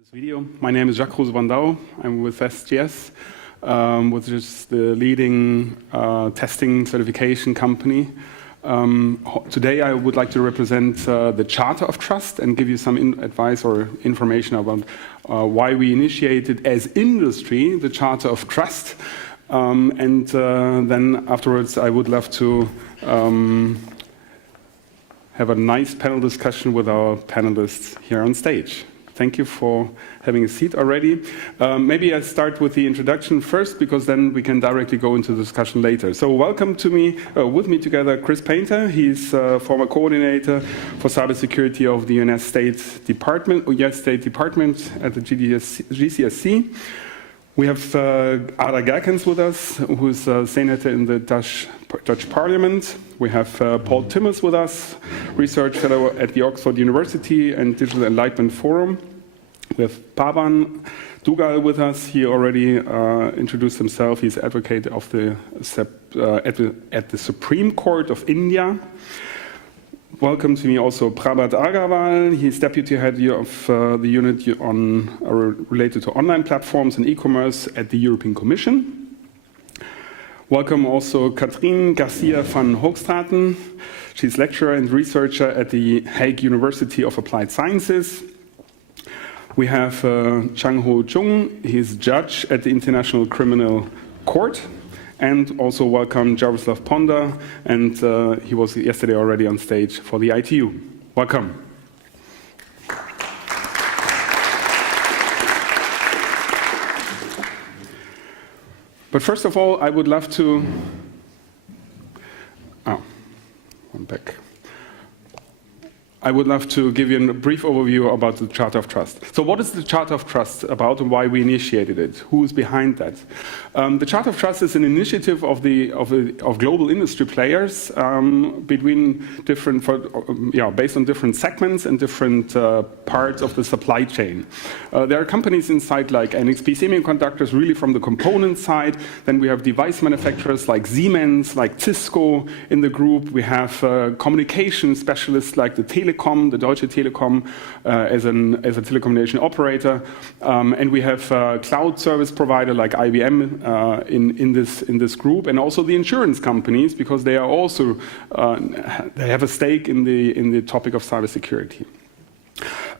This video. My name is Jacques Pavan Duggal. I'm with SGS, which is the leading testing certification company. Today I would like to represent the Charter of Trust and give you some advice or information about why we initiated as industry the Charter of Trust. Then afterwards I would love to have a nice panel discussion with our panelists here on stage. Thank you for having a seat already. Maybe I start with the introduction first, because then we can directly go into the discussion later. So welcome to me, with me together, Chris Painter. He's former coordinator for cybersecurity of the US State Department at the GCSC. We have Ada Gerkens with us, who's a senator in the Dutch Parliament. We have Paul Timmers with us, research fellow at the Oxford University and Digital Enlightenment Forum. We have Pavan Duggal with us. He already introduced himself. He's advocate of the at the Supreme Court of India. Welcome to me also Prabhat Agarwal. He's deputy head of the unit related to online platforms and e-commerce at the European Commission. Welcome also Katrien Garcia van Hoogstraten. She's lecturer and researcher at the Hague University of Applied Sciences. We have Chang-Ho Chung. He's judge at the International Criminal Court. And also welcome Jaroslav Ponda, and he was yesterday already on stage for the ITU. Welcome. But first of all, I would love to... one back. I would love to give you a brief overview about the Charter of Trust. So what is the Charter of Trust about and why we initiated it? Who is behind that? The Charter of Trust is an initiative of global industry players based on different segments and different parts of the supply chain. There are companies inside like NXP Semiconductors, really from the component side. Then we have device manufacturers like Siemens, like Cisco in the group. We have communication specialists like the Deutsche Telekom as a telecommunication operator, and we have cloud service provider like IBM in this group, and also the insurance companies, because they are also they have a stake in the topic of cybersecurity.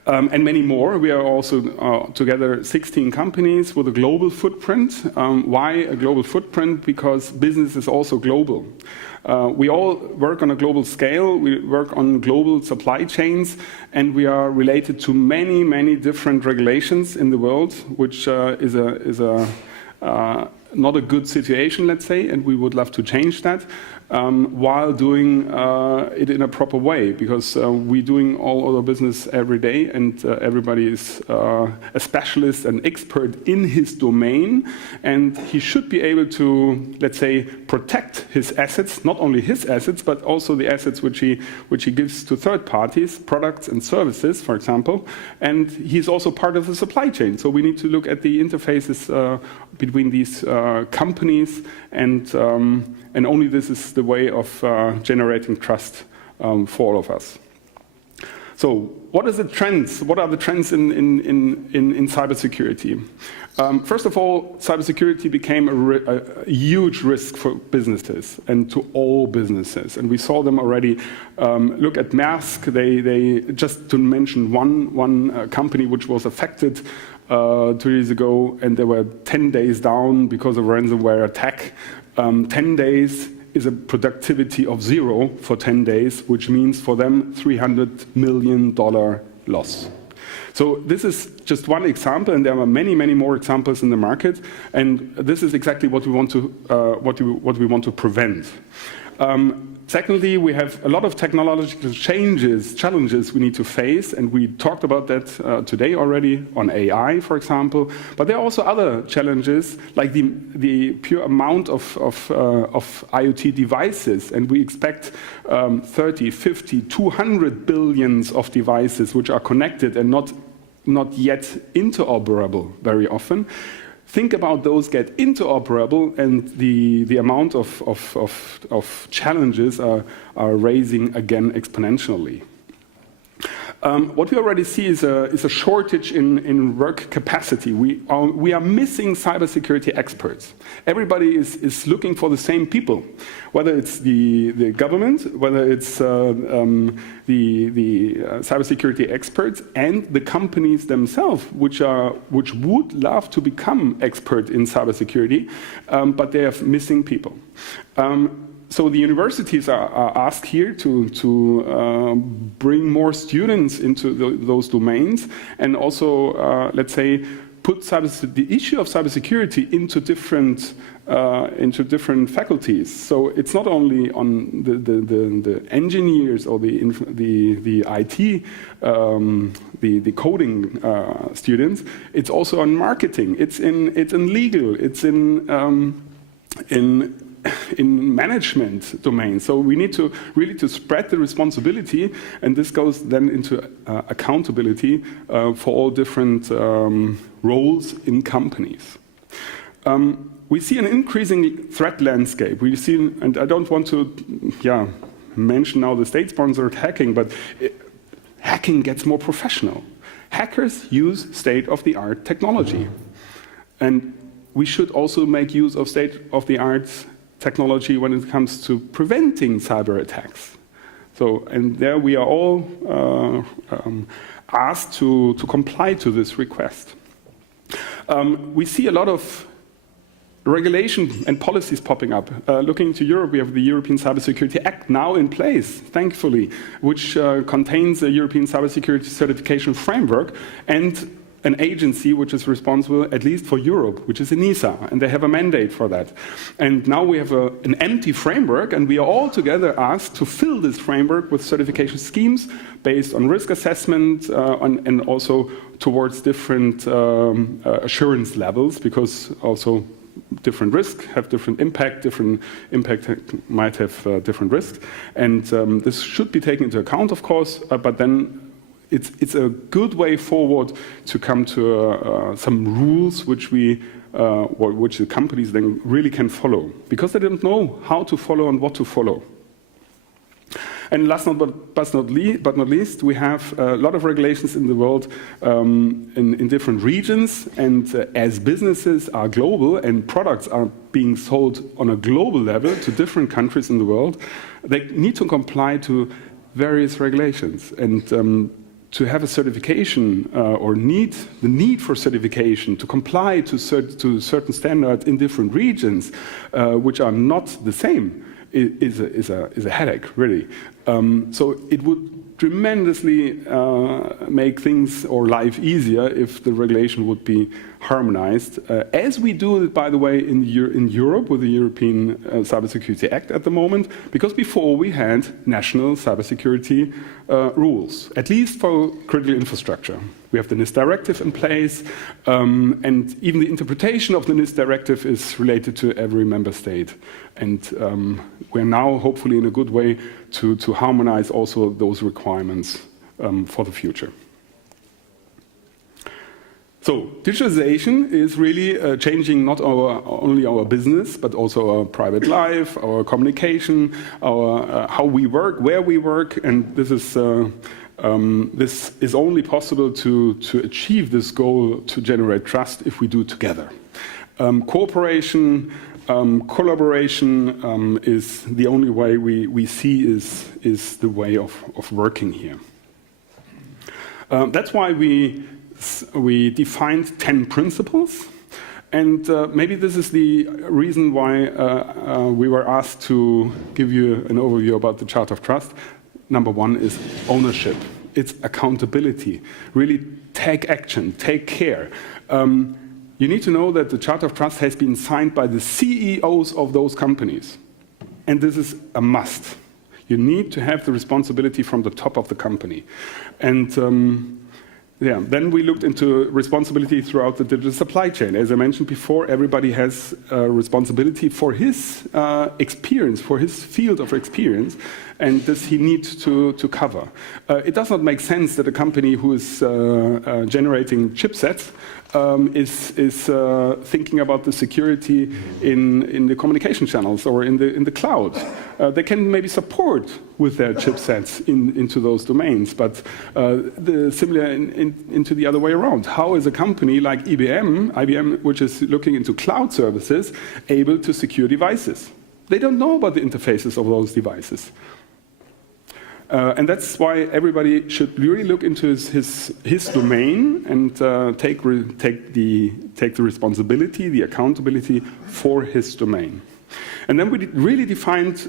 And many more. We are also together 16 companies with a global footprint. Why a global footprint? Because business is also global. We all work on a global scale, we work on global supply chains, and we are related to many, many different regulations in the world, which is not a good situation, let's say, and we would love to change that while doing it in a proper way, because we're doing all our business every day, and everybody is a specialist and expert in his domain, and he should be able to, let's say, protect his assets, not only his assets, but also the assets which he gives to third parties, products and services, for example, and he's also part of the supply chain. So we need to look at the interfaces between these companies, and only this is the way of generating trust for all of us. So what are the trends? What are the trends in cybersecurity? First of all, cybersecurity became a huge risk for businesses and to all businesses, and we saw them already. Look at Maersk. They just to mention one company which was affected 2 years ago, and they were 10 days down because of a ransomware attack. 10 days is a productivity of 0 for 10 days, which means for them $300 million loss. So this is just one example, and there are many, many more examples in the market, and this is exactly what we want to prevent. Secondly, we have a lot of technological challenges we need to face, and we talked about that today already on AI, for example. But there are also other challenges, like the pure amount of IoT devices, and we expect 30, 50, 200 billions of devices which are connected and not yet interoperable very often. Think about those get interoperable, and the amount of challenges are raising again exponentially. What we already see is a shortage in work capacity. We are missing cybersecurity experts. Everybody is looking for the same people, whether it's the government, whether it's the cybersecurity experts, and the companies themselves, which would love to become expert in cybersecurity, but they are missing people. So the universities are asked here to bring more students into those domains, and also, let's say, put the issue of cybersecurity into different faculties. So it's not only on the engineers or the IT, the coding students. It's also on marketing. It's in legal. It's in management domain. So we need to really spread the responsibility, and this goes then into accountability for all different roles in companies. We see an increasing threat landscape. We see, and I don't want to mention now the state-sponsored hacking, but hacking gets more professional. Hackers use state-of-the-art technology. And we should also make use of state-of-the-art technology when it comes to preventing cyber attacks. So, and there we are all asked to comply to this request. We see a lot of regulation and policies popping up. Looking to Europe, we have the European Cybersecurity Act now in place, thankfully, which contains a European cybersecurity certification framework and an agency which is responsible, at least for Europe, which is ENISA, and they have a mandate for that. And now we have an empty framework, and we are all together asked to fill this framework with certification schemes based on risk assessment and also towards different assurance levels, because also different risks have different impact might have different risks. And this should be taken into account, of course, but then it's a good way forward to come to some rules which which the companies then really can follow, because they don't know how to follow and what to follow. And last but not least, we have a lot of regulations in the world in different regions, and as businesses are global and products are being sold on a global level to different countries in the world, they need to comply to various regulations. And to have a certification or the need for certification to comply to certain standards in different regions, which are not the same, is a headache, really. So it would tremendously make things or life easier if the regulation would be harmonized, as we do it, by the way, in Europe with the European Cybersecurity Act at the moment, because before we had national cybersecurity rules, at least for critical infrastructure. We have the NIS directive in place, and even the interpretation of the NIS directive is related to every member state. And we're now hopefully in a good way to harmonize also those requirements for the future. So digitalization is really changing not only our business, but also our private life, our communication, our how we work, where we work, and this is only possible to achieve this goal to generate trust if we do it together. Cooperation, collaboration is the only way we see is the way of working here. That's why we defined 10 principles, and maybe this is the reason why we were asked to give you an overview about the Charter of Trust. Number one is ownership. It's accountability. Really take action, take care. You need to know that the Charter of Trust has been signed by the CEOs of those companies, and this is a must. You need to have the responsibility from the top of the company. And then we looked into responsibility throughout the digital supply chain. As I mentioned before, everybody has responsibility for his experience, for his field of experience, and this he needs to cover. It does not make sense that a company who is generating chipsets is thinking about the security in the communication channels or in the cloud. They can maybe support with their chipsets into those domains, but similar into the other way around. How is a company like IBM, which is looking into cloud services, able to secure devices? They don't know about the interfaces of those devices. And that's why everybody should really look into his domain and take the responsibility, the accountability for his domain. And then we really defined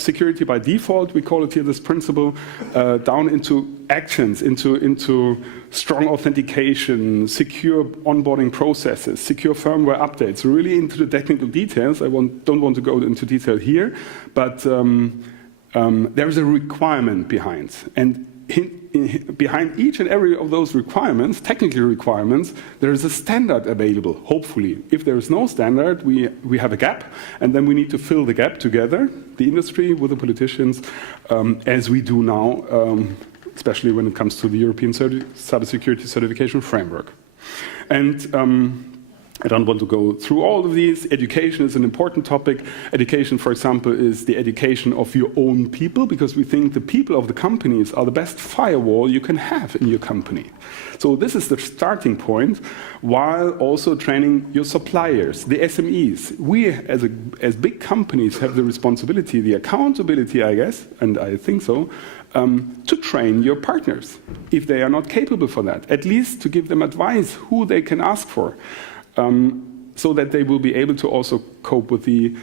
security by default. We call it here this principle down into actions, into strong authentication, secure onboarding processes, secure firmware updates. Really into the technical details. I don't want to go into detail here, but there is a requirement behind. And behind each and every of those requirements, technical requirements, there is a standard available, hopefully. If there is no standard, we have a gap, and then we need to fill the gap together, the industry with the politicians, as we do now, especially when it comes to the European Cybersecurity Certification Framework. And I don't want to go through all of these. Education is an important topic. Education, for example, is the education of your own people, because we think the people of the companies are the best firewall you can have in your company. So this is the starting point, while also training your suppliers, the SMEs. We, as big companies, have the responsibility, the accountability, I guess, and I think so, to train your partners, if they are not capable for that. At least to give them advice, who they can ask for. So that they will be able to also cope with the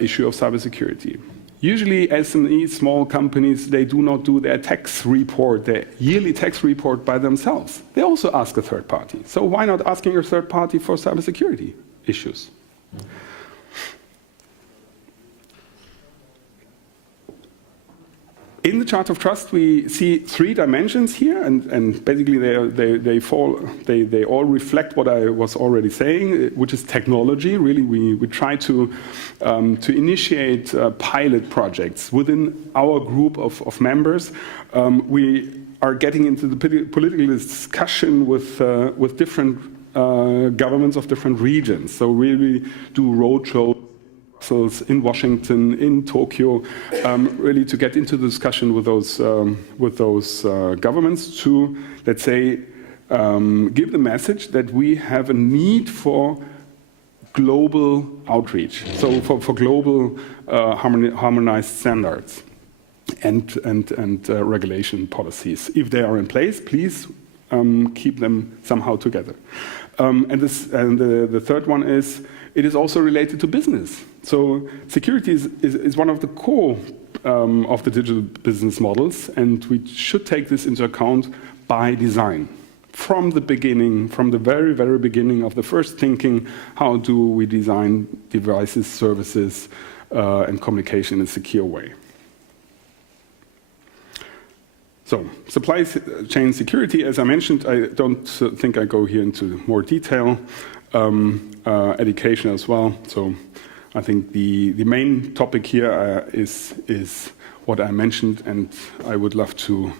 issue of cybersecurity. Usually SMEs, small companies, they do not do their tax report, their yearly tax report by themselves. They also ask a third party. So why not asking a third party for cybersecurity issues? In the Chart of Trust, we see 3 dimensions here, and basically they all reflect what I was already saying, which is technology. Really, we try to initiate pilot projects within our group of members. We are getting into the political discussion with different governments of different regions. So really do roadshows in Washington, in Tokyo, really to get into the discussion with those governments to, let's say, give the message that we have a need for global outreach, so for global harmonized standards and regulation policies. If they are in place, please keep them somehow together. And the third one is, it is also related to business. So security is one of the core of the digital business models, and we should take this into account by design. From the beginning, from the very, very beginning of the first thinking, how do we design devices, services, and communication in a secure way? So, supply chain security, as I mentioned, I don't think I go here into more detail. Education as well. So I think the main topic here is what I mentioned, and I would love to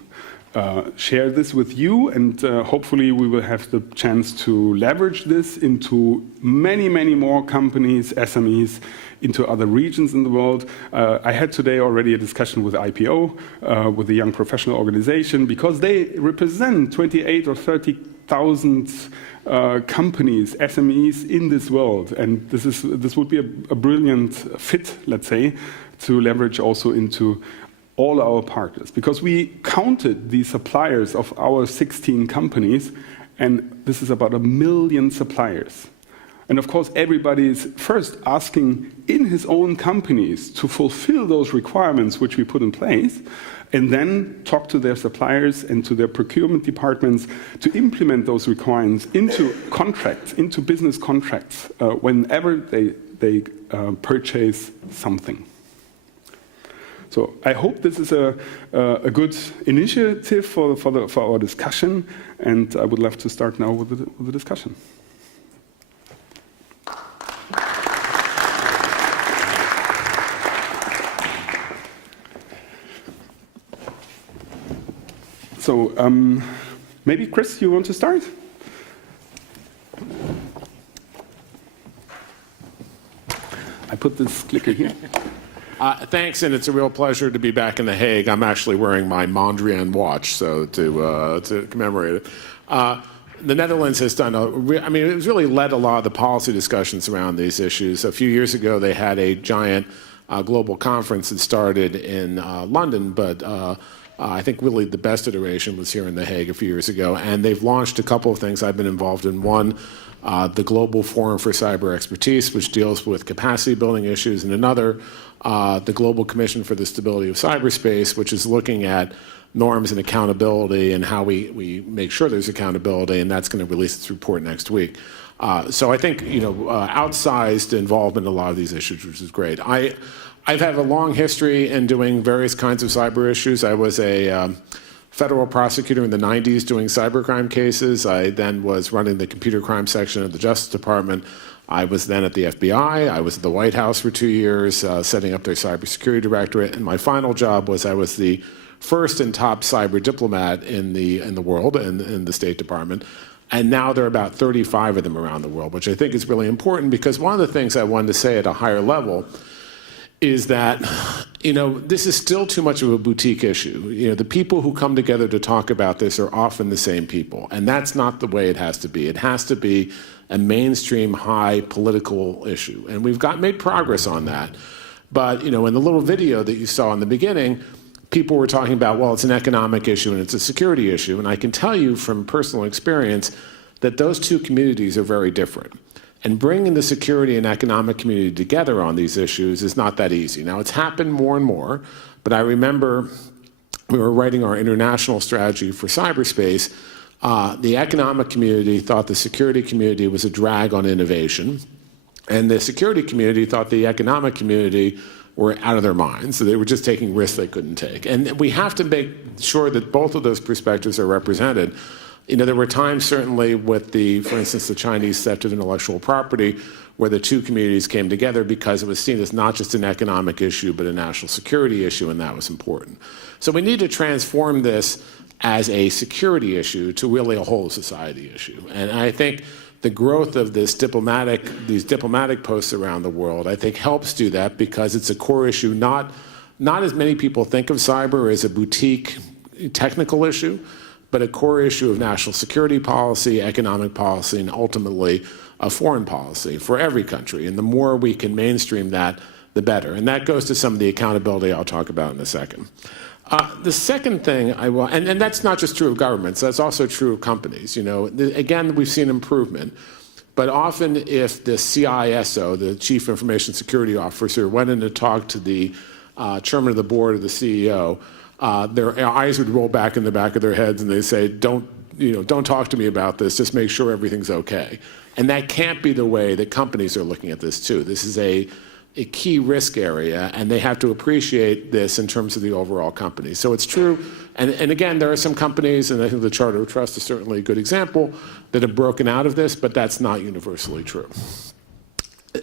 share this with you, and hopefully we will have the chance to leverage this into many, many more companies, SMEs, into other regions in the world. I had today already a discussion with IPO, with the Young Professional Organization, because they represent 28 or 30,000 companies, SMEs in this world, and this would be a brilliant fit, let's say, to leverage also into all our partners, because we counted the suppliers of our 16 companies, and this is about 1 million suppliers. And of course, everybody is first asking in his own companies to fulfill those requirements which we put in place, and then talk to their suppliers and to their procurement departments to implement those requirements into contracts, into business contracts, whenever they purchase something. So I hope this is a good initiative for our discussion, and I would love to start now with the discussion. So maybe Chris, you want to start? put this clicker here. Thanks, and it's a real pleasure to be back in The Hague. I'm actually wearing my Mondrian watch, so to commemorate it. The Netherlands has done it's really led a lot of the policy discussions around these issues. A few years ago, they had a giant global conference that started in London, but I think really the best iteration was here in The Hague a few years ago, and they've launched a couple of things I've been involved in. One, the Global Forum for Cyber Expertise, which deals with capacity building issues, and another, the Global Commission for the Stability of Cyberspace, which is looking at norms and accountability and how we make sure there's accountability, and that's going to release its report next week. So I think, outsized involvement in a lot of these issues, which is great. I've had a long history in doing various kinds of cyber issues. I was a federal prosecutor in the 90s doing cybercrime cases. I then was running the computer crime section of the Justice Department. I was then at the FBI. I was at the White House for 2 years, setting up their cybersecurity directorate. And my final job was I was the first and top cyber diplomat in the world, in the State Department. And now there are about 35 of them around the world, which I think is really important, because one of the things I wanted to say at a higher level is that, this is still too much of a boutique issue. The people who come together to talk about this are often the same people, and that's not the way it has to be. It has to be a mainstream, high political issue, and we've made progress on that. But, in the little video that you saw in the beginning, people were talking about, well, it's an economic issue and it's a security issue, and I can tell you from personal experience that those two communities are very different. And bringing the security and economic community together on these issues is not that easy. Now, it's happened more and more, but I remember we were writing our international strategy for cyberspace. The economic community thought the security community was a drag on innovation, and the security community thought the economic community were out of their minds, so they were just taking risks they couldn't take. And we have to make sure that both of those perspectives are represented. There were times, certainly, with for instance, the Chinese theft of intellectual property, where the two communities came together because it was seen as not just an economic issue, but a national security issue, and that was important. So we need to transform this as a security issue to really a whole society issue. And I think the growth of these diplomatic posts around the world, I think, helps do that, because it's a core issue. Not as many people think of cyber as a boutique technical issue, but a core issue of national security policy, economic policy, and ultimately a foreign policy for every country. And the more we can mainstream that, the better. And that goes to some of the accountability I'll talk about in a second. The second thing and that's not just true of governments, that's also true of companies. Again, we've seen improvement, but often if the CISO, the Chief Information Security Officer, went in to talk to the chairman of the board or the CEO, their eyes would roll back in the back of their heads, and they say, don't talk to me about this, just make sure everything's okay. And that can't be the way that companies are looking at this too. This is a key risk area, and they have to appreciate this in terms of the overall company. So it's true, and again, there are some companies, and I think the Charter of Trust is certainly a good example, that have broken out of this, but that's not universally true.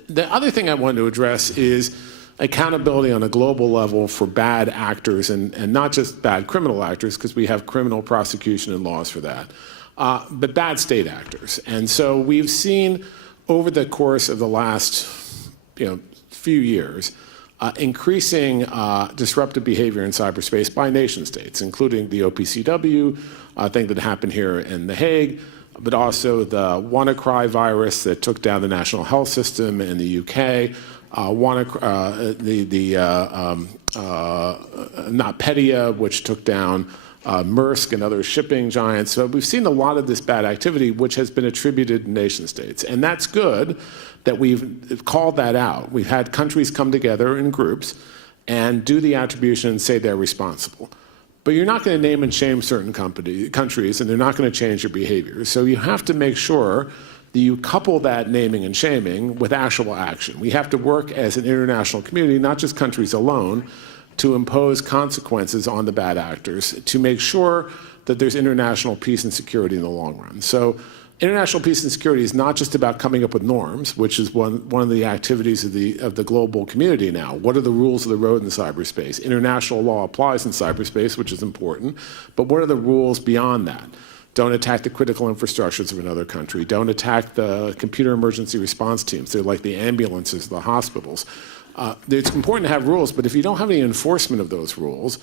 The other thing I wanted to address is accountability on a global level for bad actors, and not just bad criminal actors, because we have criminal prosecution and laws for that, but bad state actors. And so we've seen over the course of the last few years increasing disruptive behavior in cyberspace by nation states, including the OPCW thing that happened here in The Hague, but also the WannaCry virus that took down the national health system in the UK, NotPetya, which took down Maersk and other shipping giants. So we've seen a lot of this bad activity, which has been attributed to nation states. And that's good that we've called that out. We've had countries come together in groups and do the attribution and say they're responsible. But you're not going to name and shame certain countries, and they're not going to change your behavior. So you have to make sure that you couple that naming and shaming with actual action. We have to work as an international community, not just countries alone, to impose consequences on the bad actors to make sure that there's international peace and security in the long run. So international peace and security is not just about coming up with norms, which is one of the activities of the global community now. What are the rules of the road in cyberspace? International law applies in cyberspace, which is important, but what are the rules beyond that? Don't attack the critical infrastructures of another country. Don't attack the computer emergency response teams. They're like the ambulances, the hospitals. It's important to have rules, but if you don't have any enforcement of those rules,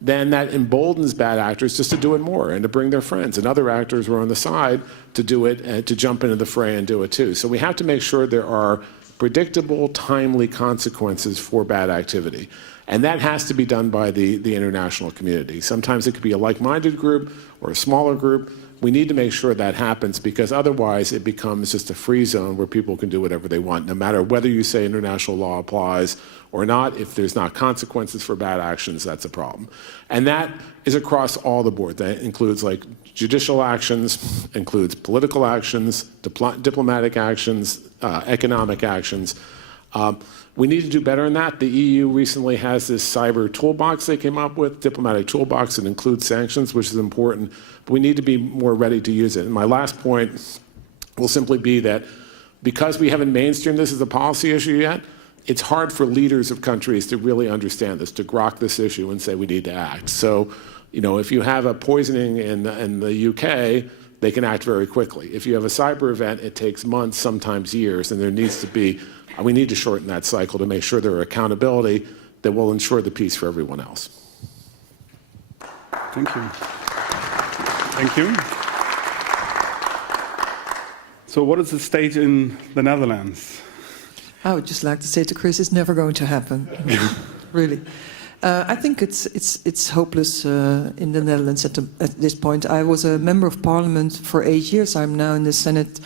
then that emboldens bad actors just to do it more and to bring their friends. And other actors were on the side to do it and to jump into the fray and do it too. So we have to make sure there are predictable, timely consequences for bad activity. And that has to be done by the international community. Sometimes it could be a like-minded group or a smaller group. We need to make sure that happens, because otherwise it becomes just a free zone where people can do whatever they want, no matter whether you say international law applies or not. If there's not consequences for bad actions, that's a problem. And that is across all the board. That includes like judicial actions, includes political actions, diplomatic actions, economic actions. We need to do better in that. The EU recently has this cyber toolbox they came up with, diplomatic toolbox that includes sanctions, which is important, but we need to be more ready to use it. And my last point will simply be that because we haven't mainstreamed this as a policy issue yet, it's hard for leaders of countries to really understand this, to grok this issue and say we need to act. So, you know, if you have a poisoning in the UK, they can act very quickly. If you have a cyber event, it takes months, sometimes years, and there needs to be, we need to shorten that cycle to make sure there are accountability that will ensure the peace for everyone else. Thank you. Thank you. So what is the state in the Netherlands? I would just like to say to Chris, it's never going to happen, really. I think it's hopeless in the Netherlands at this point. I was a member of parliament for 8 years. I'm now in the Senate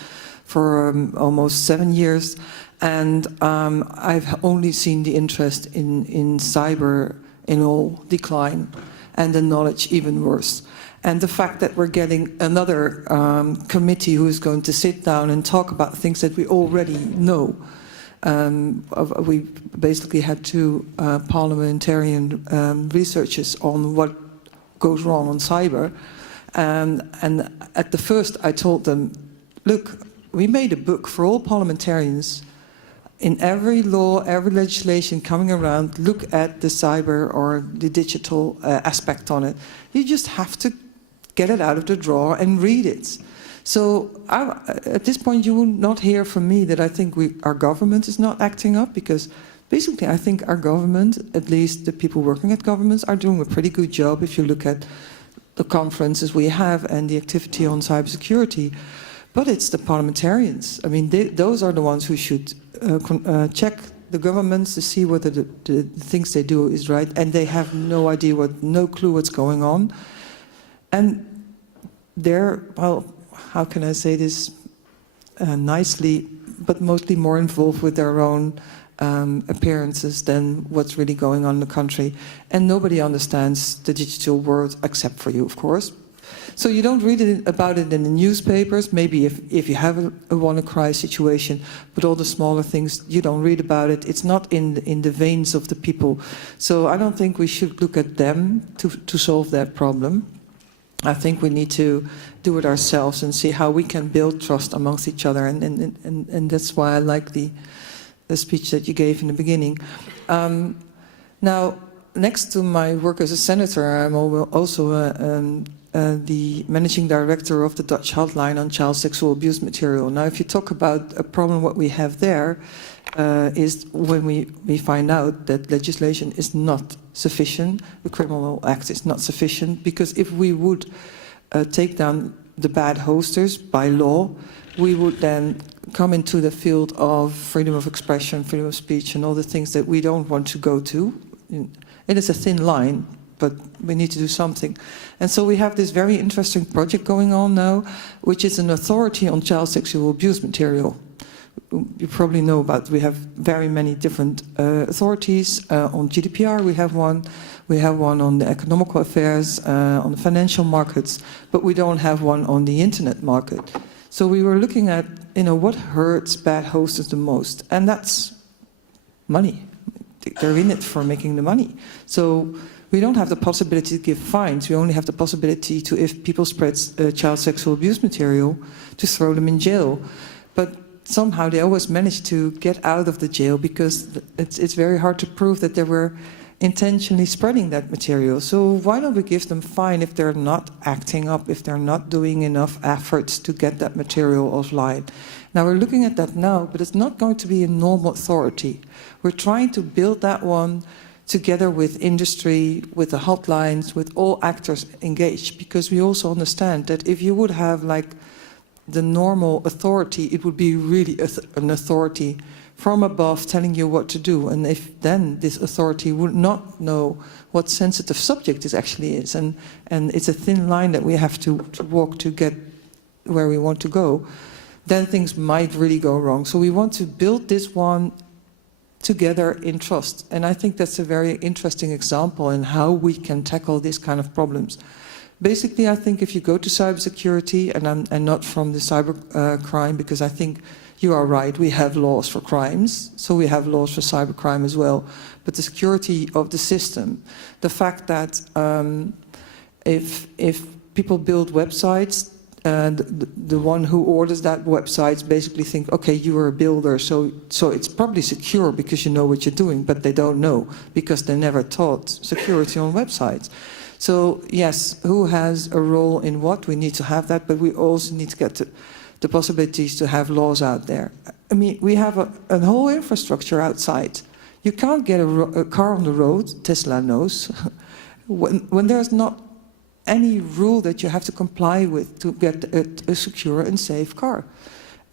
for almost 7 years. And I've only seen the interest in cyber in all decline, and the knowledge even worse. And the fact that we're getting another committee who is going to sit down and talk about things that we already know. We basically had 2 parliamentarian researchers on what goes wrong on cyber. And at the first I told them, look, we made a book for all parliamentarians. In every law, every legislation coming around, look at the cyber or the digital aspect on it. You just have to get it out of the drawer and read it. So at this point, you will not hear from me that I think our government is not acting up, because basically I think our government, at least the people working at governments, are doing a pretty good job if you look at the conferences we have and the activity on cybersecurity. But it's the parliamentarians. I mean, those are the ones who should check the governments to see whether the things they do is right, and they have no idea, no clue what's going on. And they're, well, how can I say this nicely, but mostly more involved with their own appearances than what's really going on in the country. And nobody understands the digital world except for you, of course. So you don't read about it in the newspapers, maybe if you have a WannaCry situation, but all the smaller things, you don't read about it. It's not in the veins of the people. So I don't think we should look at them to solve that problem. I think we need to do it ourselves and see how we can build trust amongst each other. And that's why I like the speech that you gave in the beginning. Now, next to my work as a senator, I'm also the managing director of the Dutch hotline on child sexual abuse material. Now, if you talk about a problem, what we have there is when we find out that legislation is not sufficient, the Criminal Act is not sufficient, because if we would take down the bad hosters by law, we would then come into the field of freedom of expression, freedom of speech, and all the things that we don't want to go to. It is a thin line, but we need to do something. And so we have this very interesting project going on now, which is an authority on child sexual abuse material. You probably know about, we have very many different authorities. On GDPR we have one on the economical affairs, on the financial markets, but we don't have one on the internet market. So we were looking at, what hurts bad hosters the most, and that's money. They're in it for making the money. So we don't have the possibility to give fines. We only have the possibility to, if people spread child sexual abuse material, to throw them in jail. But somehow they always manage to get out of the jail, because it's very hard to prove that there were intentionally spreading that material. So why don't we give them fine if they're not acting up, if they're not doing enough efforts to get that material offline? Now we're looking at that now, but it's not going to be a normal authority. We're trying to build that one together with industry, with the hotlines, with all actors engaged, because we also understand that if you would have like the normal authority, it would be really an authority from above telling you what to do. And if then this authority would not know what sensitive subject this actually is, and it's a thin line that we have to walk to get where we want to go, then things might really go wrong. So we want to build this one together in trust. And I think that's a very interesting example in how we can tackle these kind of problems. Basically, I think if you go to cybersecurity, and I'm not from the cyber crime, because I think you are right, we have laws for crimes, so we have laws for cybercrime as well. But the security of the system, the fact that if people build websites, the one who orders that website basically think, okay, you are a builder, so it's probably secure because you know what you're doing, but they don't know because they never taught security on websites. So yes, who has a role in what? We need to have that, but we also need to get to the possibilities to have laws out there. I mean, we have a whole infrastructure outside. You can't get a car on the road, Tesla knows, when there's not any rule that you have to comply with to get a secure and safe car.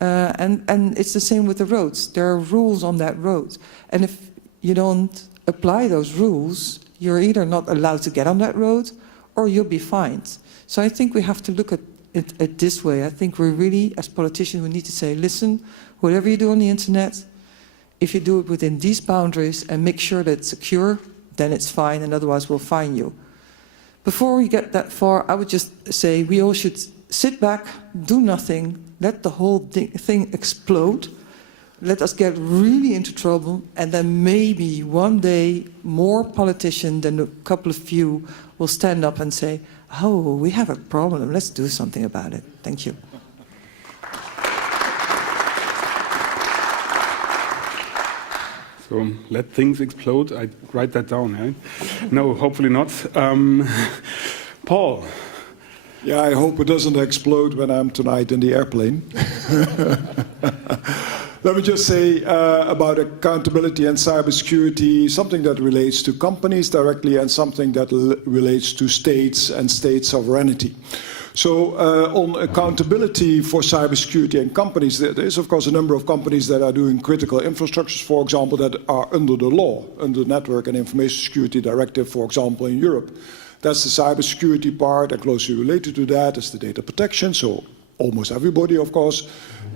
And it's the same with the roads. There are rules on that road. And if you don't apply those rules, you're either not allowed to get on that road or you'll be fined. So I think we have to look at it this way. I think we really, as politicians, we need to say, listen, whatever you do on the internet, if you do it within these boundaries and make sure that it's secure, then it's fine, and otherwise we'll fine you. Before we get that far, I would just say we all should sit back, do nothing, let the whole thing explode, let us get really into trouble, and then maybe one day more politicians than a couple of few will stand up and say, oh, we have a problem, let's do something about it. Thank you. So let things explode. I write that down. Eh? No, hopefully not. Paul. Yeah, I hope it doesn't explode when I'm tonight in the airplane. Let me just say about accountability and cybersecurity, something that relates to companies directly and something that relates to states and state sovereignty. So on accountability for cybersecurity and companies, there is of course a number of companies that are doing critical infrastructures, for example, that are under the law, under the Network and Information Security Directive, for example, in Europe. That's the cybersecurity part, and closely related to that is the data protection. So almost everybody, of course,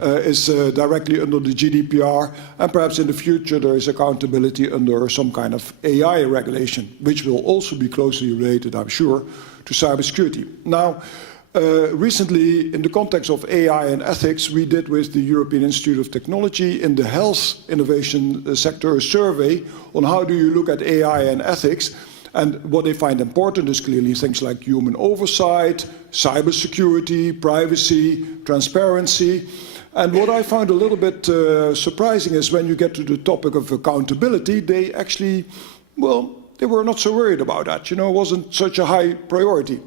is directly under the GDPR, and perhaps in the future there is accountability under some kind of AI regulation, which will also be closely related, I'm sure, to cybersecurity. Now, recently, in the context of AI and ethics, we did with the European Institute of Technology in the health innovation sector a survey on how do you look at AI and ethics. And what they find important is clearly things like human oversight, cybersecurity, privacy, transparency. And what I found a little bit surprising is when you get to the topic of accountability, they actually, well, they were not so worried about that. You know, it wasn't such a high priority.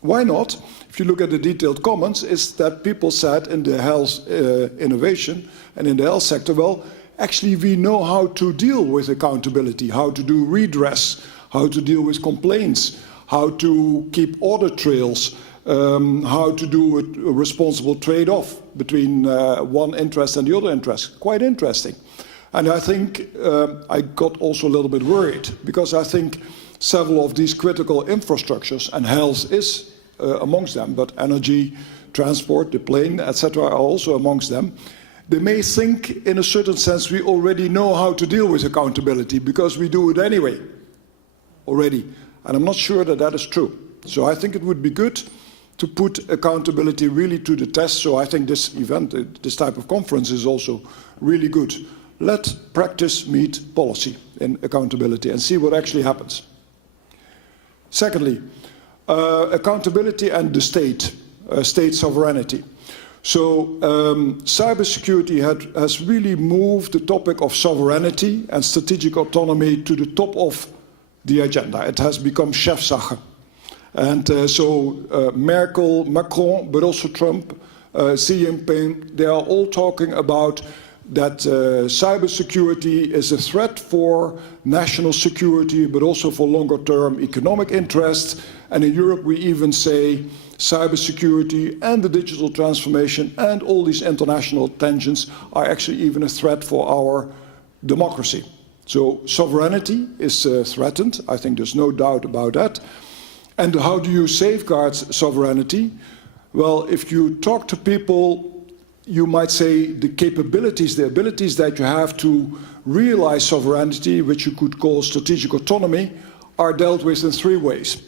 Why not? If you look at the detailed comments, is that people said in the health innovation and in the health sector, well, actually we know how to deal with accountability, how to do redress, how to deal with complaints, how to keep audit trails, how to do a responsible trade-off between one interest and the other interest. Quite interesting. And I think I got also a little bit worried, because I think several of these critical infrastructures, and health is amongst them, but energy, transport, the plane, etc. are also amongst them. They may think, in a certain sense, we already know how to deal with accountability because we do it anyway, already. And I'm not sure that that is true. So I think it would be good to put accountability really to the test. So I think this event, this type of conference is also really good. Let practice meet policy in accountability and see what actually happens. Secondly, accountability and the state, state sovereignty. So cybersecurity has really moved the topic of sovereignty and strategic autonomy to the top of the agenda. It has become Chefsache. And Merkel, Macron, but also Trump, Xi Jinping, they are all talking about that cybersecurity is a threat for national security, but also for longer-term economic interests. And in Europe, we even say cybersecurity and the digital transformation and all these international tensions are actually even a threat for our democracy. So sovereignty is threatened. I think there's no doubt about that. And how do you safeguard sovereignty? Well, if you talk to people, you might say the capabilities, the abilities that you have to realize sovereignty, which you could call strategic autonomy, are dealt with in three ways.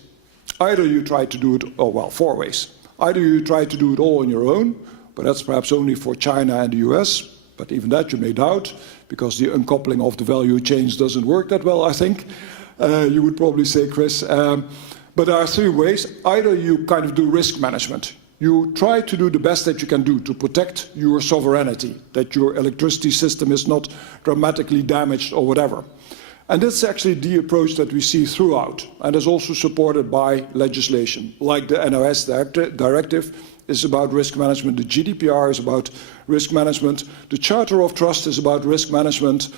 Either you try to do it, four ways. Either you try to do it all on your own, but that's perhaps only for China and the US, but even that you may doubt, because the uncoupling of the value chains doesn't work that well, I think. You would probably say, Chris. But there are three ways. Either you kind of do risk management. You try to do the best that you can do to protect your sovereignty, that your electricity system is not dramatically damaged or whatever. And that's actually the approach that we see throughout, and is also supported by legislation, like the NOS directive is about risk management, the GDPR is about risk management, the Charter of Trust is about risk management,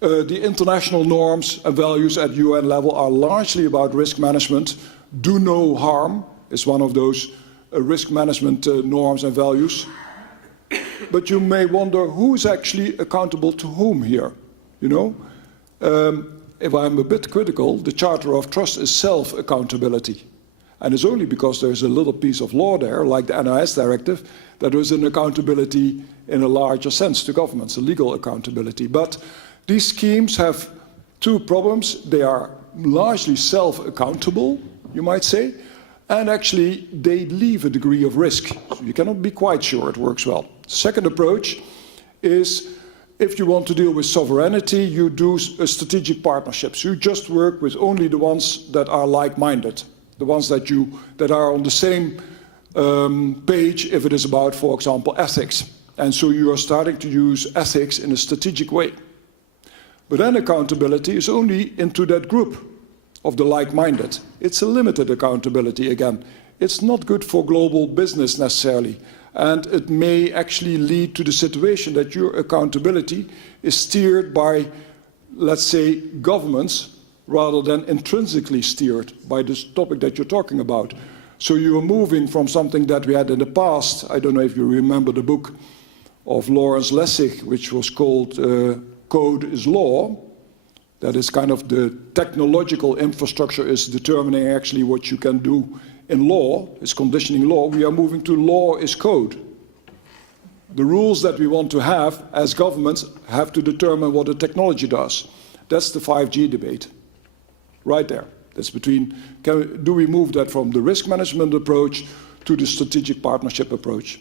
the international norms and values at UN level are largely about risk management. Do no harm is one of those risk management norms and values. But you may wonder who's actually accountable to whom here, you know? If I'm a bit critical, the Charter of Trust is self-accountability. And it's only because there's a little piece of law there, like the NIS directive, that there is an accountability in a larger sense to governments, a legal accountability. But these schemes have two problems. They are largely self-accountable, you might say, and actually they leave a degree of risk. So you cannot be quite sure it works well. Second approach is, if you want to deal with sovereignty, you do strategic partnerships. You just work with only the ones that are like-minded, the ones that are on the same page if it is about, for example, ethics. And so you are starting to use ethics in a strategic way. But then accountability is only into that group of the like-minded. It's a limited accountability again. It's not good for global business necessarily. And it may actually lead to the situation that your accountability is steered by, let's say, governments rather than intrinsically steered by this topic that you're talking about. So you are moving from something that we had in the past. I don't know if you remember the book of Lawrence Lessig, which was called Code is Law. That is kind of the technological infrastructure is determining actually what you can do in law, is conditioning law. We are moving to law is code. The rules that we want to have as governments have to determine what the technology does. That's the 5G debate, right there. That's between, do we move that from the risk management approach to the strategic partnership approach?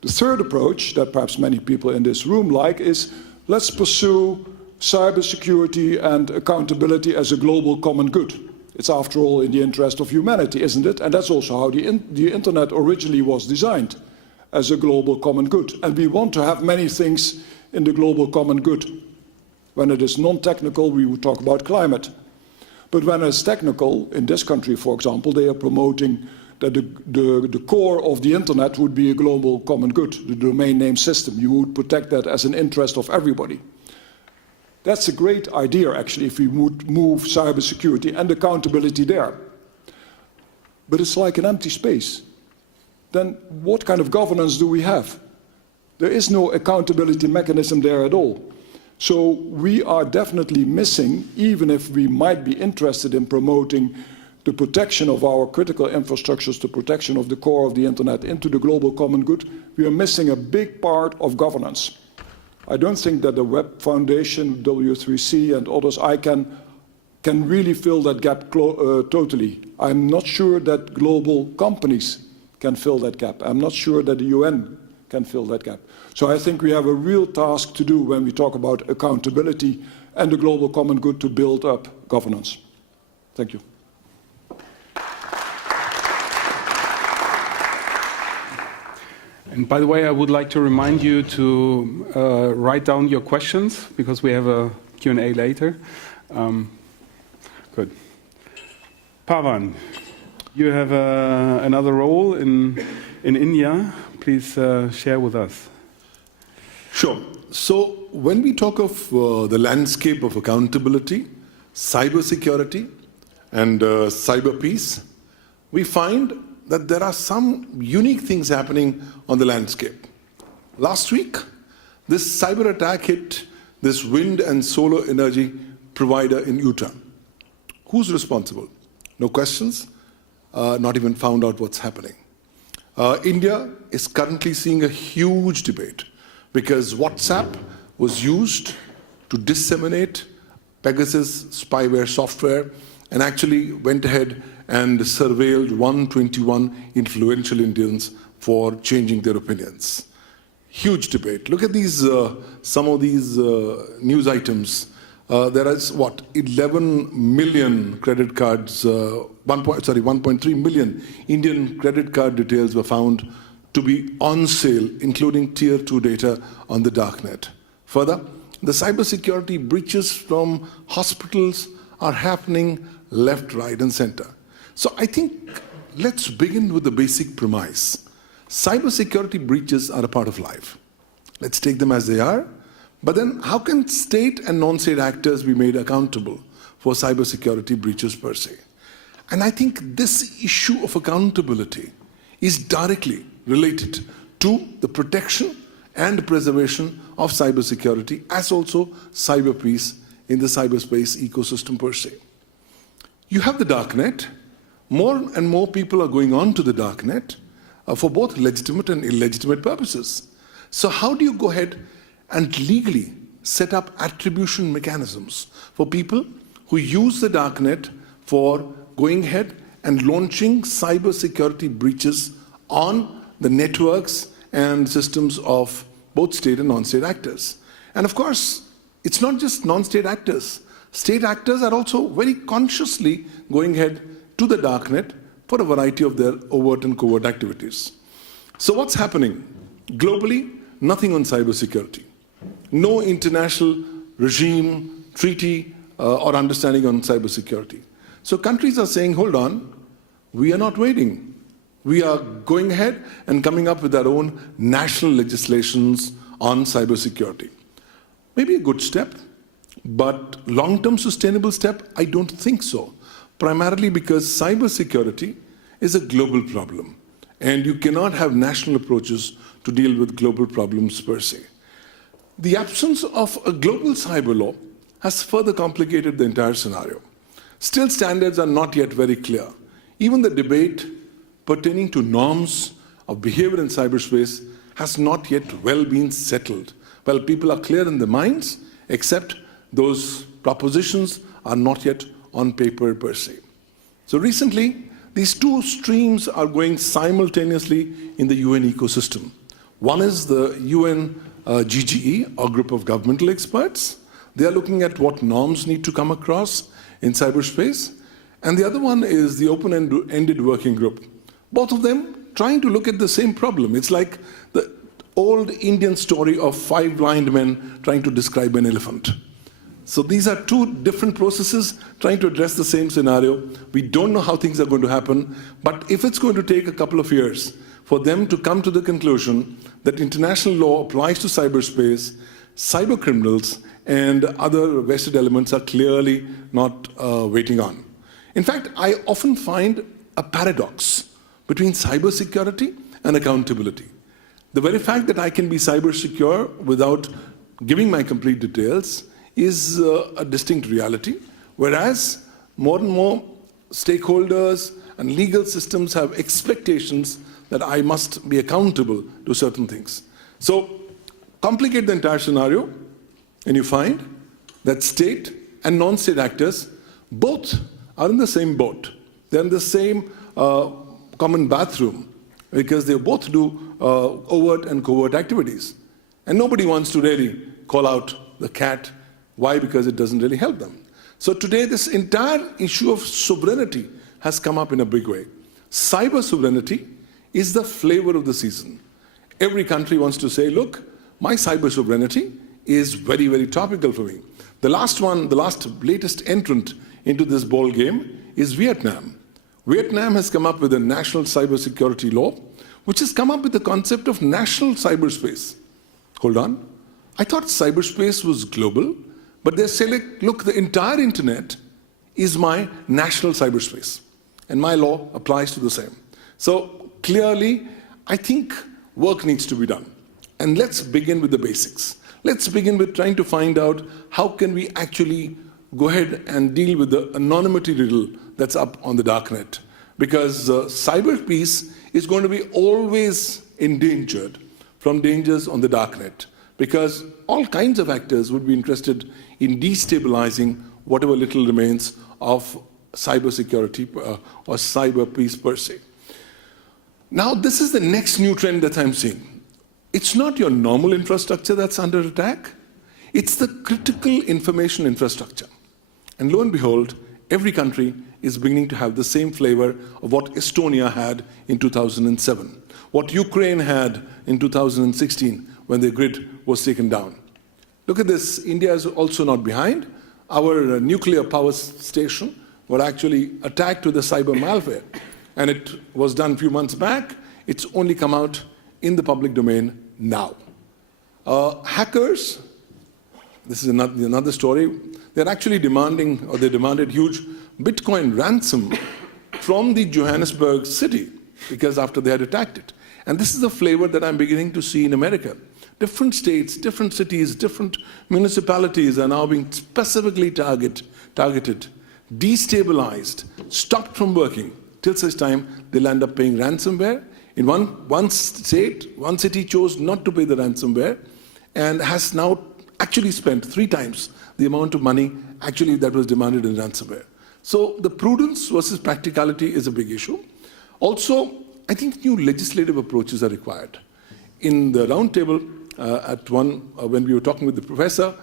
The third approach that perhaps many people in this room like is, let's pursue cybersecurity and accountability as a global common good. It's after all in the interest of humanity, isn't it? And that's also how the internet originally was designed, as a global common good. And we want to have many things in the global common good. When it is non-technical, we would talk about climate. But when it's technical, in this country, for example, they are promoting that the core of the internet would be a global common good, the domain name system. You would protect that as an interest of everybody. That's a great idea, actually, if we would move cybersecurity and accountability there. But it's like an empty space. Then what kind of governance do we have? There is no accountability mechanism there at all. So we are definitely missing, even if we might be interested in promoting the protection of our critical infrastructures, the protection of the core of the internet into the global common good, we are missing a big part of governance. I don't think that the Web Foundation, W3C and others, can really fill that gap totally. I'm not sure that global companies can fill that gap. I'm not sure that the UN can fill that gap. So I think we have a real task to do when we talk about accountability and the global common good to build up governance. Thank you. And by the way, I would like to remind you to write down your questions, because we have a Q&A later. Good. Pavan, you have another role in India. Please share with us. Sure. So when we talk of the landscape of accountability, cybersecurity, and cyber peace, we find that there are some unique things happening on the landscape. Last week, this cyber attack hit this wind and solar energy provider in Utah. Who's responsible? No questions, not even found out what's happening. India is currently seeing a huge debate because WhatsApp was used to disseminate Pegasus spyware software and actually went ahead and surveilled 121 influential Indians for changing their opinions. Huge debate. Look at these, some of these news items. There is 11 million credit cards, 1.3 million Indian credit card details were found to be on sale, including tier 2 data on the darknet. Further, the cybersecurity breaches from hospitals are happening left, right, and center. So I think let's begin with the basic premise. Cybersecurity breaches are a part of life. Let's take them as they are. But then how can state and non-state actors be made accountable for cybersecurity breaches per se? And I think this issue of accountability is directly related to the protection and preservation of cybersecurity, as also cyber peace in the cyberspace ecosystem per se. You have the darknet. More and more people are going on to the darknet for both legitimate and illegitimate purposes. So how do you go ahead and legally set up attribution mechanisms for people who use the darknet for going ahead and launching cybersecurity breaches on the networks and systems of both state and non-state actors? And of course, it's not just non-state actors. State actors are also very consciously going ahead to the darknet for a variety of their overt and covert activities. So what's happening? Globally, nothing on cybersecurity. No international regime, treaty, or understanding on cybersecurity. So countries are saying, hold on, we are not waiting. We are going ahead and coming up with our own national legislations on cybersecurity. Maybe a good step, but long-term sustainable step, I don't think so. Primarily because cybersecurity is a global problem, and you cannot have national approaches to deal with global problems per se. The absence of a global cyber law has further complicated the entire scenario. Still, standards are not yet very clear. Even the debate pertaining to norms of behavior in cyberspace has not yet well been settled. Well, people are clear in their minds, except those propositions are not yet on paper per se. So recently, these two streams are going simultaneously in the UN ecosystem. One is the UN GGE, or group of governmental experts. They are looking at what norms need to come across in cyberspace. And the other one is the open-ended working group. Both of them trying to look at the same problem. It's like the old Indian story of 5 blind men trying to describe an elephant. So these are two different processes trying to address the same scenario. We don't know how things are going to happen, but if it's going to take a couple of years for them to come to the conclusion that international law applies to cyberspace, cyber criminals and other vested elements are clearly not waiting on. In fact, I often find a paradox between cybersecurity and accountability. The very fact that I can be cyber secure without giving my complete details is a distinct reality, whereas more and more stakeholders and legal systems have expectations that I must be accountable to certain things. So complicate the entire scenario, and you find that state and non-state actors both are in the same boat. They're in the same common bathroom because they both do overt and covert activities. And nobody wants to really call out the cat. Why? Because it doesn't really help them. So today, this entire issue of sovereignty has come up in a big way. Cyber sovereignty is the flavor of the season. Every country wants to say, look, my cyber sovereignty is very, very topical for me. The latest entrant into this ball game is Vietnam. Vietnam has come up with a national cybersecurity law, which has come up with the concept of national cyberspace. Hold on. I thought cyberspace was global, but they're saying, look, the entire internet is my national cyberspace, and my law applies to the same. So clearly, I think work needs to be done. And let's begin with the basics. Let's begin with trying to find out how can we actually go ahead and deal with the anonymity riddle that's up on the darknet. Because cyber peace is going to be always endangered from dangers on the darknet. Because all kinds of actors would be interested in destabilizing whatever little remains of cybersecurity or cyber peace per se. Now, this is the next new trend that I'm seeing. It's not your normal infrastructure that's under attack. It's the critical information infrastructure. And lo and behold, every country is beginning to have the same flavor of what Estonia had in 2007, what Ukraine had in 2016 when their grid was taken down. Look at this. India is also not behind. Our nuclear power station was actually attacked with a cyber malware. And it was done a few months back. It's only come out in the public domain now. Hackers, this is another story, they're actually demanding, or they demanded huge Bitcoin ransom from the Johannesburg city, because after they had attacked it. And this is the flavor that I'm beginning to see in America. Different states, different cities, different municipalities are now being specifically targeted, destabilized, stopped from working, till such time they'll end up paying ransomware. In one state, one city chose not to pay the ransomware and has now actually spent 3 times the amount of money actually that was demanded in ransomware. So the prudence versus practicality is a big issue. Also, I think new legislative approaches are required. In the roundtable when we were talking with the professor,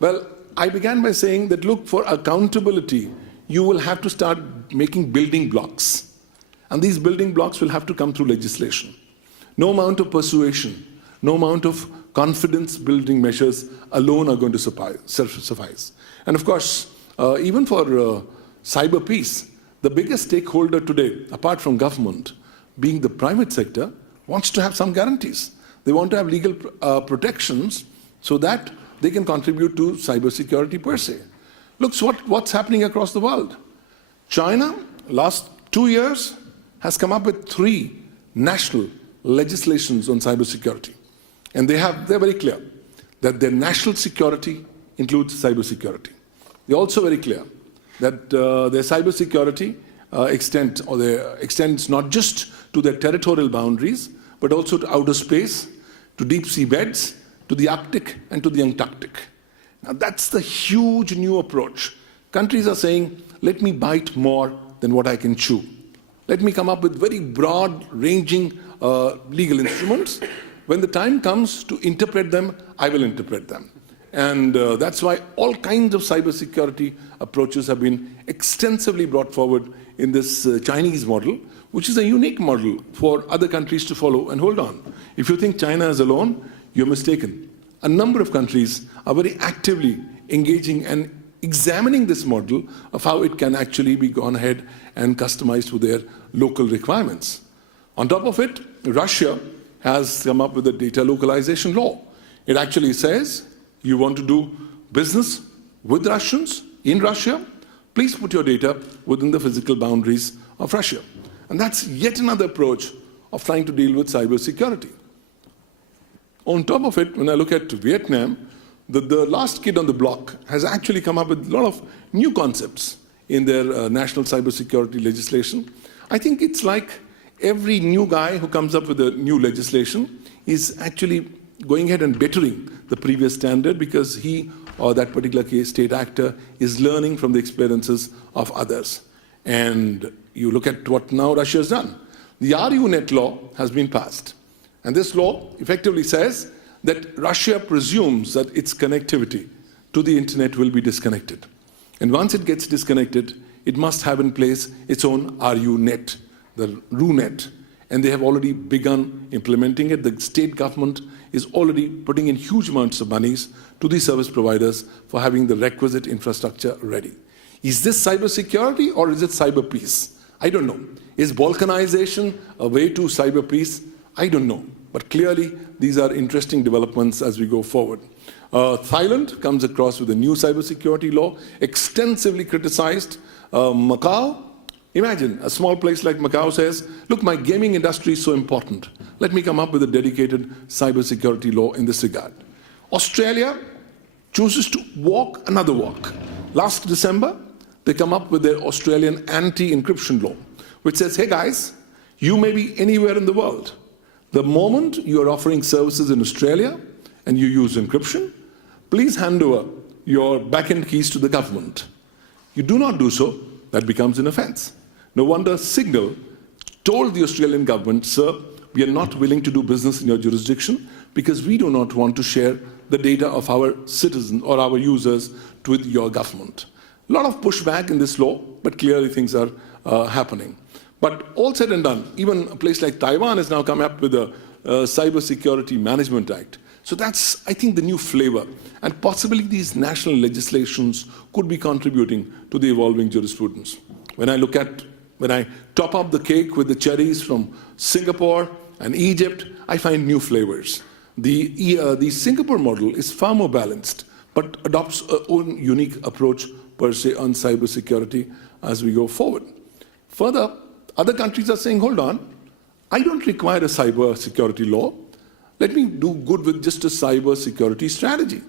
well, I began by saying that, look, for accountability, you will have to start making building blocks. And these building blocks will have to come through legislation. No amount of persuasion, no amount of confidence-building measures alone are going to suffice. And of course, even for cyber peace, the biggest stakeholder today, apart from government, being the private sector, wants to have some guarantees. They want to have legal protections so that they can contribute to cybersecurity per se. Look what's happening across the world. China, last 2 years, has come up with 3 national legislations on cybersecurity. And they're very clear that their national security includes cybersecurity. They're also very clear that their cybersecurity extends not just to their territorial boundaries, but also to outer space, to deep sea beds, to the Arctic and to the Antarctic. Now that's the huge new approach. Countries are saying, let me bite more than what I can chew. Let me come up with very broad-ranging legal instruments. When the time comes to interpret them, I will interpret them. And that's why all kinds of cybersecurity approaches have been extensively brought forward in this Chinese model, which is a unique model for other countries to follow. And hold on, if you think China is alone, you're mistaken. A number of countries are very actively engaging and examining this model of how it can actually be gone ahead and customized to their local requirements. On top of it, Russia has come up with a data localization law. It actually says, you want to do business with Russians in Russia, please put your data within the physical boundaries of Russia. And that's yet another approach of trying to deal with cybersecurity. On top of it, when I look at Vietnam, the last kid on the block has actually come up with a lot of new concepts in their national cybersecurity legislation. I think it's like every new guy who comes up with a new legislation is actually going ahead and bettering the previous standard because he or that particular case state actor is learning from the experiences of others. And you look at what now Russia has done. The RUNet law has been passed. And this law effectively says that Russia presumes that its connectivity to the internet will be disconnected. And once it gets disconnected, it must have in place its own RUNet, the RUNet. And they have already begun implementing it. The state government is already putting in huge amounts of monies to the service providers for having the requisite infrastructure ready. Is this cybersecurity or is it cyber peace? I don't know. Is balkanization a way to cyber peace? I don't know. But clearly, these are interesting developments as we go forward. Thailand comes across with a new cybersecurity law, extensively criticized. Macau, imagine a small place like Macau says, look, my gaming industry is so important. Let me come up with a dedicated cybersecurity law in this regard. Australia chooses to walk another walk. Last December, they come up with their Australian anti-encryption law, which says, hey guys, you may be anywhere in the world. The moment you are offering services in Australia and you use encryption, please hand over your back-end keys to the government. You do not do so, that becomes an offense. No wonder Signal told the Australian government, sir, we are not willing to do business in your jurisdiction because we do not want to share the data of our citizens or our users with your government. A lot of pushback in this law, but clearly things are happening. But all said and done, even a place like Taiwan has now come up with a Cyber Security Management Act. So that's, I think, the new flavor. And possibly these national legislations could be contributing to the evolving jurisprudence. When I top up the cake with the cherries from Singapore and Egypt, I find new flavors. The Singapore model is far more balanced, but adopts its own unique approach per se on cybersecurity as we go forward. Further, other countries are saying, hold on, I don't require a cyber security law. Let me do good with just a cyber security strategy.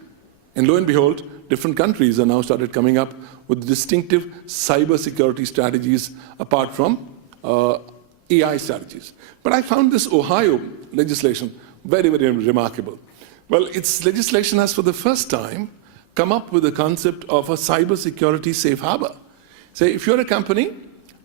And lo and behold, different countries are now started coming up with distinctive cyber security strategies apart from AI strategies. But I found this Ohio legislation very, very remarkable. Well, its legislation has for the first time come up with the concept of a cyber security safe harbor. Say, if you're a company,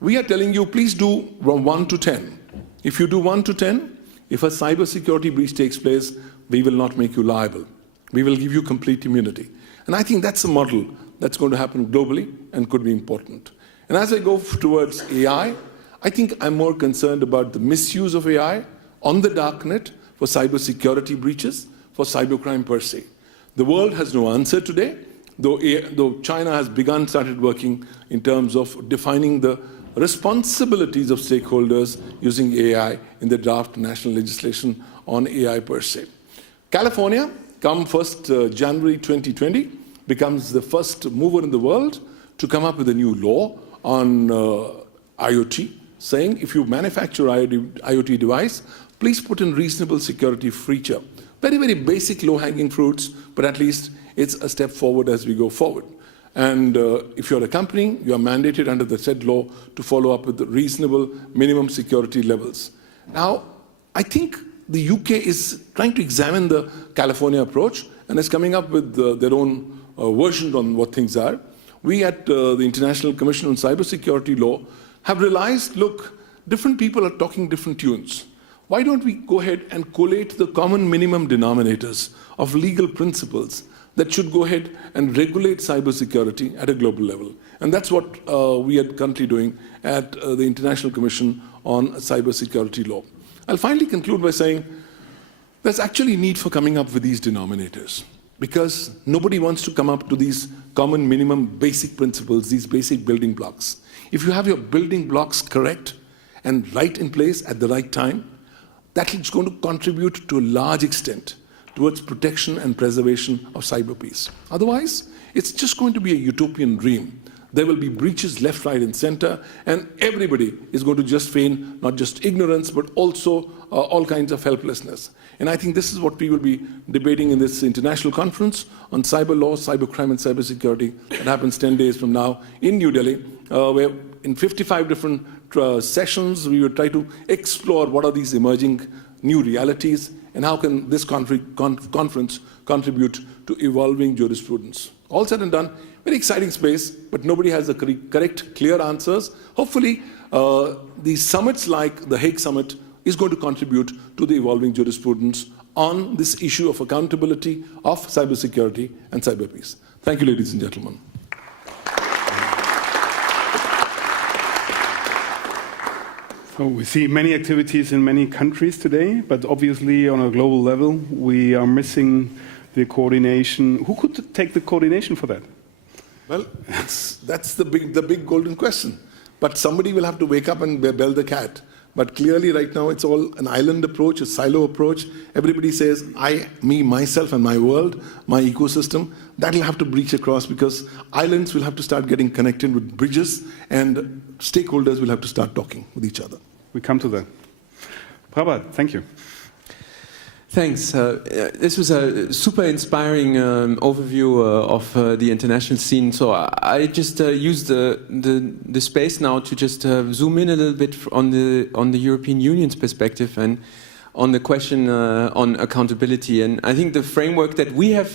we are telling you, please do from 1 to 10. If you do 1 to 10, if a cybersecurity breach takes place, we will not make you liable. We will give you complete immunity. And I think that's a model that's going to happen globally and could be important. And as I go towards AI, I think I'm more concerned about the misuse of AI on the darknet for cybersecurity breaches, for cybercrime per se. The world has no answer today, though China has started working in terms of defining the responsibilities of stakeholders using AI in the draft national legislation on AI per se. California, come 1st January 2020, becomes the first mover in the world to come up with a new law on IoT, saying if you manufacture IoT device, please put in reasonable security feature. Very, very basic low-hanging fruits, but at least it's a step forward as we go forward. And if you're a company, you are mandated under the said law to follow up with the reasonable minimum security levels. Now, I think the UK is trying to examine the California approach and is coming up with their own version on what things are. We at the International Commission on Cybersecurity Law have realized, look, different people are talking different tunes. Why don't we go ahead and collate the common minimum denominators of legal principles that should go ahead and regulate cybersecurity at a global level? And that's what we are currently doing at the International Commission on Cybersecurity Law. I'll finally conclude by saying there's actually need for coming up with these denominators, because nobody wants to come up to these common minimum basic principles, these basic building blocks. If you have your building blocks correct and right in place at the right time, that is going to contribute to a large extent towards protection and preservation of cyber peace. Otherwise, it's just going to be a utopian dream. There will be breaches left, right, and center, and everybody is going to just feign not just ignorance, but also all kinds of helplessness. And I think this is what we will be debating in this international conference on cyber law, cybercrime, and cybersecurity that happens 10 days from now in New Delhi, where in 55 different sessions we will try to explore what are these emerging new realities and how can this conference contribute to evolving jurisprudence. All said and done, very exciting space, but nobody has the correct, clear answers. Hopefully, these summits like the Hague Summit is going to contribute to the evolving jurisprudence on this issue of accountability of cybersecurity and cyber peace. Thank you, ladies and gentlemen. So we see many activities in many countries today, but obviously on a global level, we are missing the coordination. Who could take the coordination for that? Well, that's the big golden question. But somebody will have to wake up and bell the cat. But clearly right now it's all an island approach, a silo approach. Everybody says, I, me, myself and my world, my ecosystem. That'll have to breach across because islands will have to start getting connected with bridges and stakeholders will have to start talking with each other. We come to that. Prabhat, thank you. Thanks. This was a super inspiring overview of the international scene. So I just used the space now to just zoom in a little bit on the European Union's perspective and on the question on accountability. And I think the framework that we have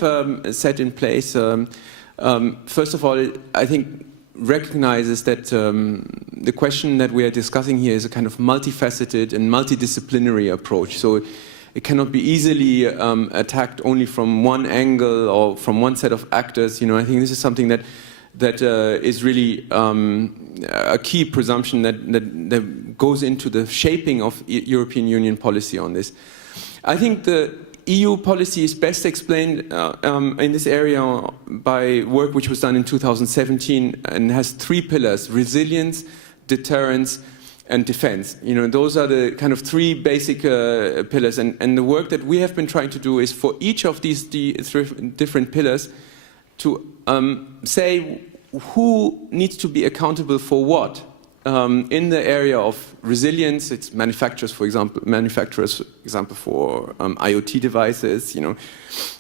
set in place, first of all, I think recognizes that the question that we are discussing here is a kind of multifaceted and multidisciplinary approach. So it cannot be easily attacked only from one angle or from one set of actors. I think this is something that is really a key presumption that goes into the shaping of European Union policy on this. I think the EU policy is best explained in this area by work which was done in 2017 and has 3 pillars: resilience, deterrence, and defense. Those are the kind of 3 basic pillars. And the work that we have been trying to do is for each of these different pillars to say who needs to be accountable for what. In the area of resilience, it's manufacturers, for example, for IoT devices.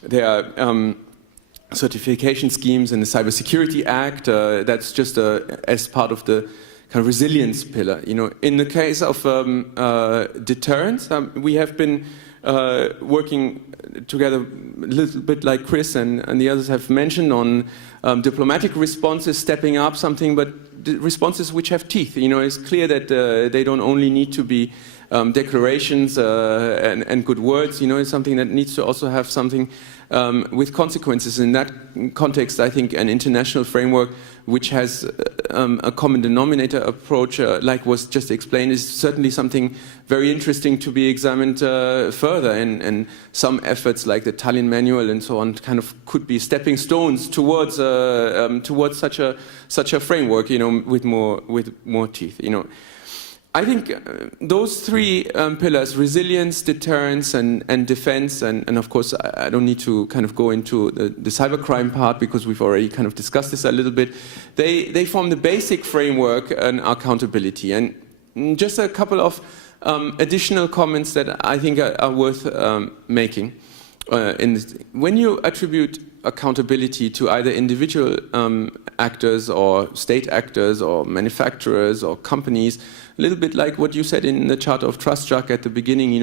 There are certification schemes in the Cybersecurity Act. That's just as part of the kind of resilience pillar. In the case of deterrence, we have been working together a little bit like Chris and the others have mentioned on diplomatic responses, stepping up something, but responses which have teeth. It's clear that they don't only need to be declarations and good words. It's something that needs to also have something with consequences. In that context, I think an international framework which has a common denominator approach, like was just explained, is certainly something very interesting to be examined further. And some efforts like the Tallinn Manual and so on kind of could be stepping stones towards such a framework, with more teeth. I think those 3 pillars, resilience, deterrence, and defense, and of course I don't need to kind of go into the cybercrime part because we've already kind of discussed this a little bit, they form the basic framework and accountability. And just a couple of additional comments that I think are worth making. When you attribute accountability to either individual actors or state actors or manufacturers or companies, a little bit like what you said in the Charter of Trust, Jacques, at the beginning,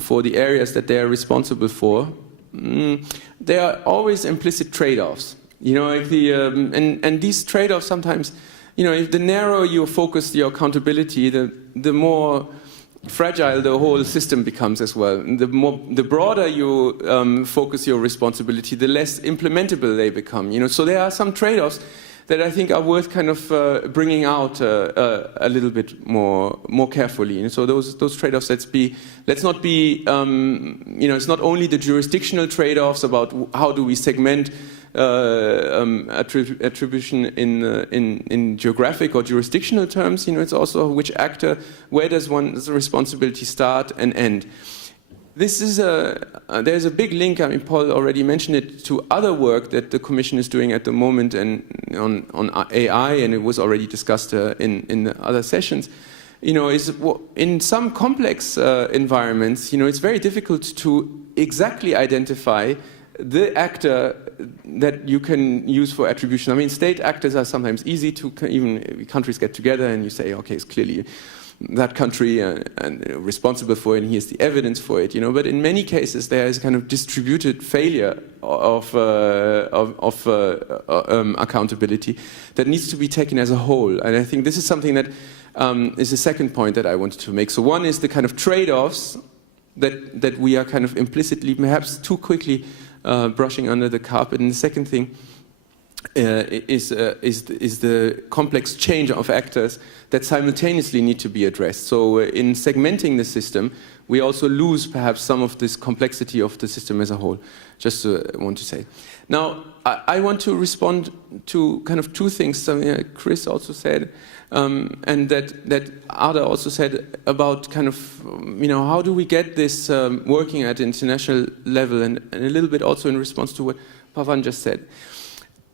for the areas that they are responsible for, there are always implicit trade-offs. And these trade-offs sometimes, if the narrower you focus your accountability, the more fragile the whole system becomes as well. The broader you focus your responsibility, the less implementable they become. So there are some trade-offs that I think are worth kind of bringing out a little bit more carefully. So those trade-offs, let's not be, it's not only the jurisdictional trade-offs about how do we segment attribution in geographic or jurisdictional terms. It's also which actor, where does one's responsibility start and end. This is there's a big link, Paul already mentioned it, to other work that the Commission is doing at the moment and on AI, and it was already discussed in the other sessions. Is in some complex environments, it's very difficult to exactly identify the actor that you can use for attribution. State actors are sometimes easy to, even countries get together and you say, okay, it's clearly that country and responsible for it, and here's the evidence for it. But in many cases, there is a kind of distributed failure of accountability that needs to be taken as a whole. And I think this is something that is the second point that I wanted to make. So one is the kind of trade-offs that we are kind of implicitly, perhaps too quickly, brushing under the carpet. And the second thing is the complex change of actors that simultaneously need to be addressed. So in segmenting the system, we also lose perhaps some of this complexity of the system as a whole. Just want to say. Now, I want to respond to kind of two things. Something Chris also said, and that Ada also said about kind of, how do we get this working at international level, and a little bit also in response to what Pavan just said.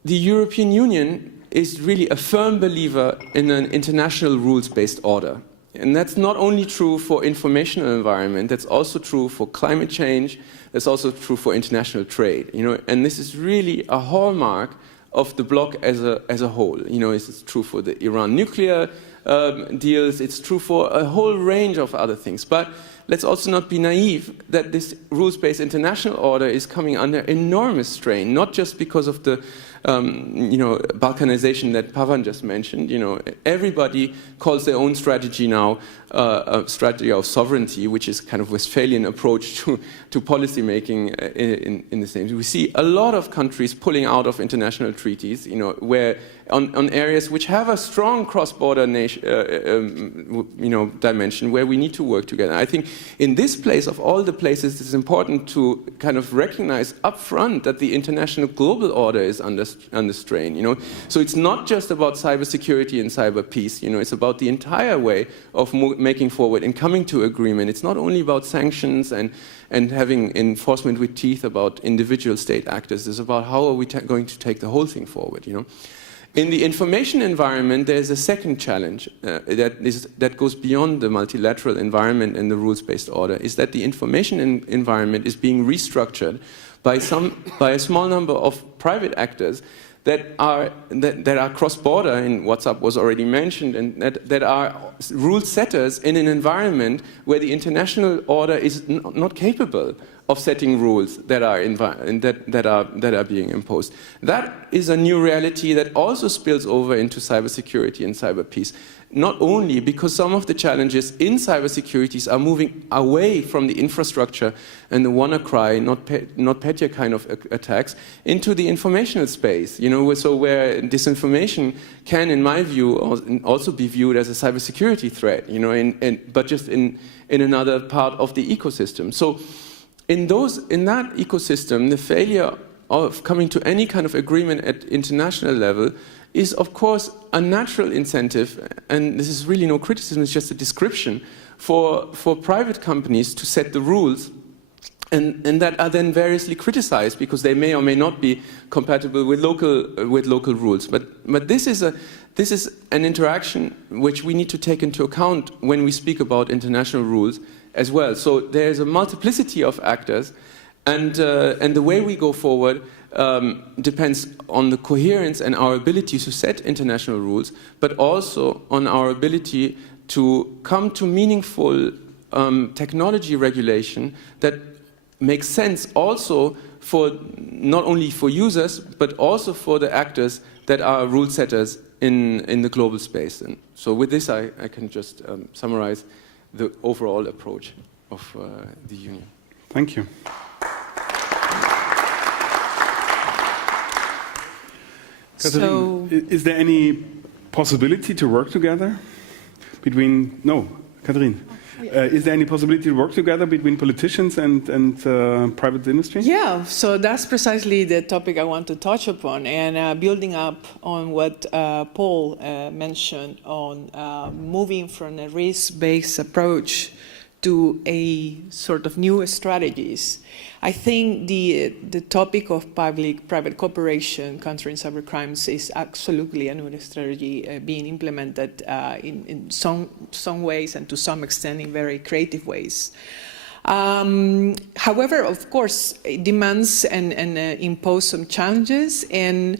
The European Union is really a firm believer in an international rules-based order. And that's not only true for informational environment, that's also true for climate change, that's also true for international trade. And this is really a hallmark of the bloc as a whole. It's true for the Iran nuclear deals, it's true for a whole range of other things. But let's also not be naive that this rules-based international order is coming under enormous strain, not just because of the balkanization that Pavan just mentioned. Everybody calls their own strategy now a strategy of sovereignty, which is kind of Westphalian approach to policy making in the same. We see a lot of countries pulling out of international treaties, where on areas which have a strong cross-border dimension where we need to work together. I think in this place of all the places, it's important to kind of recognize upfront that the international global order is under strain. So it's not just about cybersecurity and cyber peace. It's about the entire way of making forward and coming to agreement. It's not only about sanctions and having enforcement with teeth about individual state actors. It's about how are we going to take the whole thing forward. In the information environment, there's a second challenge that goes beyond the multilateral environment and the rules-based order, is that the information environment is being restructured by a small number of private actors that are cross-border, and WhatsApp was already mentioned, and that are rule setters in an environment where the international order is not capable of setting rules that are being imposed. That is a new reality that also spills over into cybersecurity and cyber peace. Not only because some of the challenges in cybersecurity are moving away from the infrastructure and the WannaCry, not petty kind of attacks, into the informational space. So where disinformation can, in my view, also be viewed as a cybersecurity threat. But just in another part of the ecosystem. So in that ecosystem, the failure of coming to any kind of agreement at international level is, of course, a natural incentive, and this is really no criticism, it's just a description, for private companies to set the rules, and that are then variously criticized because they may or may not be compatible with local rules. But this is an interaction which we need to take into account when we speak about international rules as well. So there's a multiplicity of actors, and the way we go forward depends on the coherence and our ability to set international rules, but also on our ability to come to meaningful technology regulation that makes sense also for not only for users, but also for the actors that are rule setters in the global space. And so with this, I can just summarize the overall approach of the Union. Thank you. So, is there any possibility to work together between? No, Catherine. Is there any possibility to work together between politicians and private industry? Yeah, so that's precisely the topic I want to touch upon, and building up on what Paul mentioned on moving from a risk-based approach to a sort of new strategies. I think the topic of public-private cooperation countering cybercrimes is absolutely a new strategy being implemented in some ways and to some extent in very creative ways. However, of course, it demands and impose some challenges. And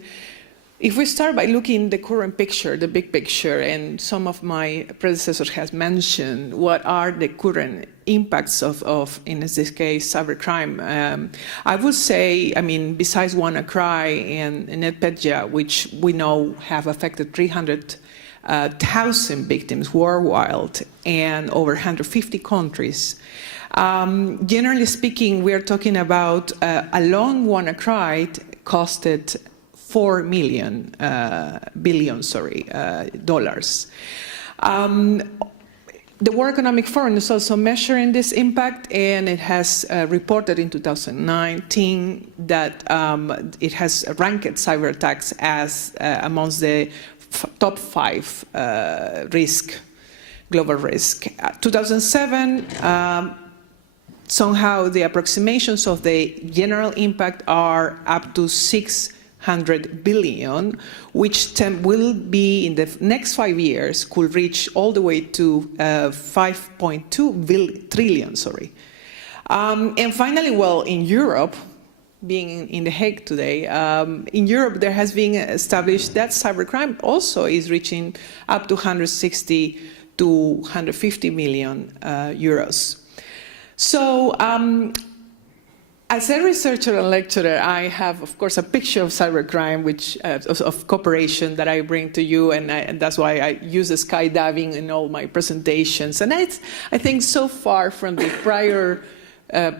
if we start by looking at the current picture, the big picture, and some of my predecessors has mentioned what are the current impacts of in this case, cybercrime. I would say, besides WannaCry and NotPetya, which we know have affected 300,000 victims worldwide and over 150 countries. Generally speaking, we are talking about a lone WannaCry costed $4 billion dollars. The World Economic Forum is also measuring this impact, and it has reported in 2019 that it has ranked cyber attacks as amongst the top 5 global risk. 2007, somehow the approximations of the general impact are up to 600 billion, which will be in the next 5 years, could reach all the way to 5.2 trillion. And finally, well, in Europe, being in The Hague today, in Europe there has been established that cybercrime also is reaching up to 160 to 150 million euros. So, as a researcher and lecturer, I have, of course, a picture of cybercrime, which of cooperation that I bring to you, and that's why I use the skydiving in all my presentations. And I think so far from the prior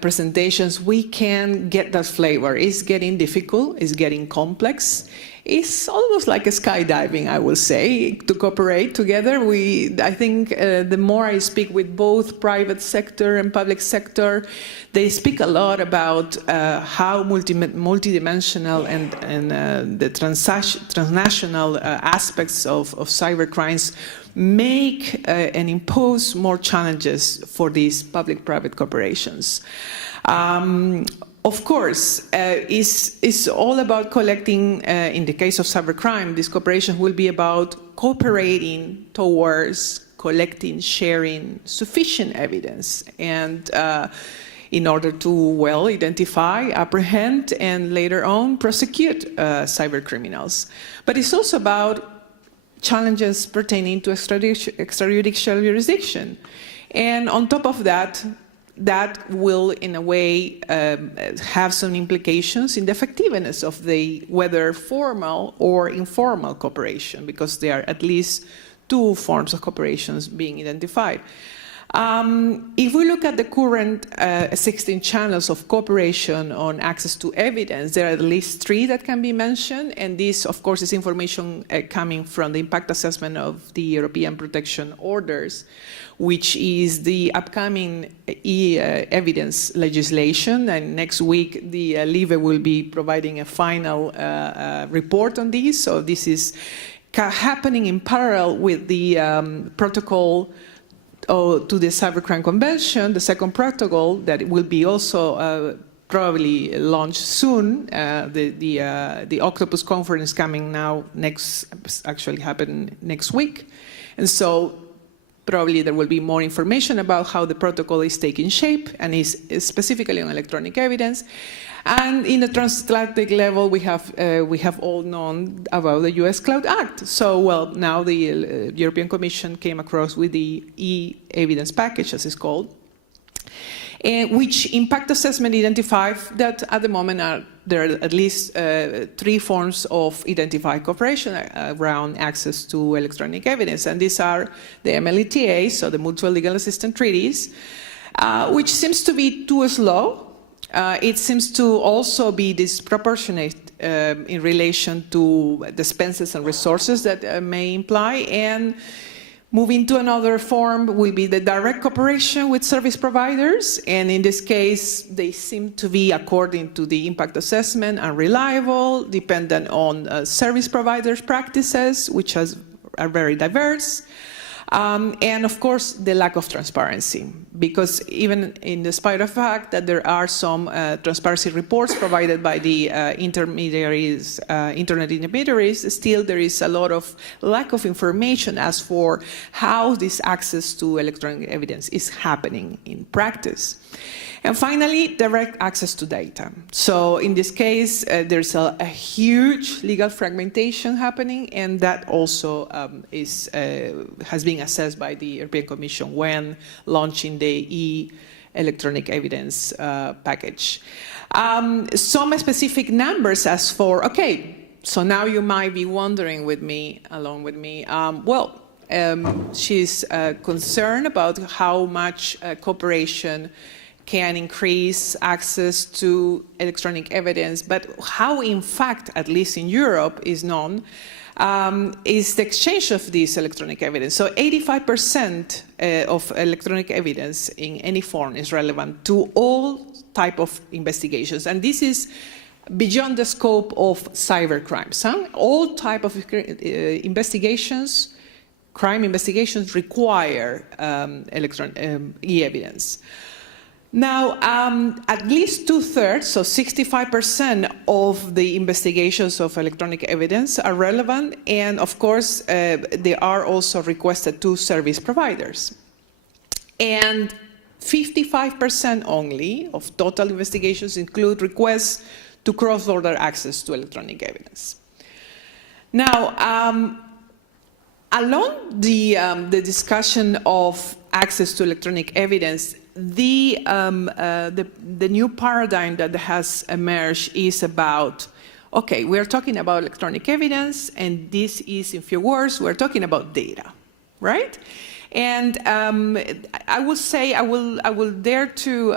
presentations, we can get that flavor. It's getting difficult, it's getting complex. It's almost like a skydiving, I will say, to cooperate together. I think the more I speak with both private sector and public sector, they speak a lot about how multidimensional and the transnational aspects of cyber crimes make and impose more challenges for these public-private cooperations. Of course, it's all about collecting, in the case of cybercrime, this cooperation will be about cooperating towards collecting, sharing sufficient evidence, and in order to, well, identify, apprehend, and later on prosecute cyber criminals. But it's also about challenges pertaining to extrajudicial jurisdiction. And on top of that, that will, in a way, have some implications in the effectiveness of the whether formal or informal cooperation, because there are at least 2 forms of cooperations being identified. If we look at the current 16 channels of cooperation on access to evidence, there are at least 3 that can be mentioned, and this, of course, is information coming from the impact assessment of the European Protection Orders, which is the upcoming e-evidence legislation, and next week the LIBE will be providing a final report on this. So this is happening in parallel with the protocol to the Cybercrime Convention, the second protocol that will be also probably launched soon. The Octopus conference coming now actually happen next week, and so probably there will be more information about how the protocol is taking shape and is specifically on electronic evidence. And in the transatlantic level, we have all known about the U.S. Cloud Act. So, well, now the European Commission came across with the e-evidence package, as it's called, which impact assessment identified that at the moment there are at least 3 forms of identified cooperation around access to electronic evidence. And these are the MLETA, so the Mutual Legal Assistance Treaties, which seems to be too slow. It seems to also be disproportionate in relation to the expenses and resources that may imply. And moving to another form will be the direct cooperation with service providers. And in this case, they seem to be, according to the impact assessment, unreliable, dependent on service providers' practices, which are very diverse. And of course, the lack of transparency, because even in despite of the fact that there are some transparency reports provided by the intermediaries, internet intermediaries, still there is a lot of lack of information as for how this access to electronic evidence is happening in practice. And finally, direct access to data. So in this case, there's a huge legal fragmentation happening, and that also has been assessed by the European Commission when launching the e-electronic evidence package. Some specific numbers as for, okay, so now you might be wondering along with me, she's concerned about how much cooperation can increase access to electronic evidence, but how, in fact, at least in Europe, is known. is the exchange of this electronic evidence. So 85% of electronic evidence in any form is relevant to all type of investigations. And this is beyond the scope of cyber crimes. All type of investigations, crime investigations require e-evidence. Now, at least 2/3, so 65% of the investigations of electronic evidence are relevant, and of course, they are also requested to service providers. And 55% only of total investigations include requests to cross-border access to electronic evidence. Now, along the discussion of access to electronic evidence, the new paradigm that has emerged is about, okay, we're talking about electronic evidence, and this is, in few words, we're talking about data, right? And I will say, I will dare to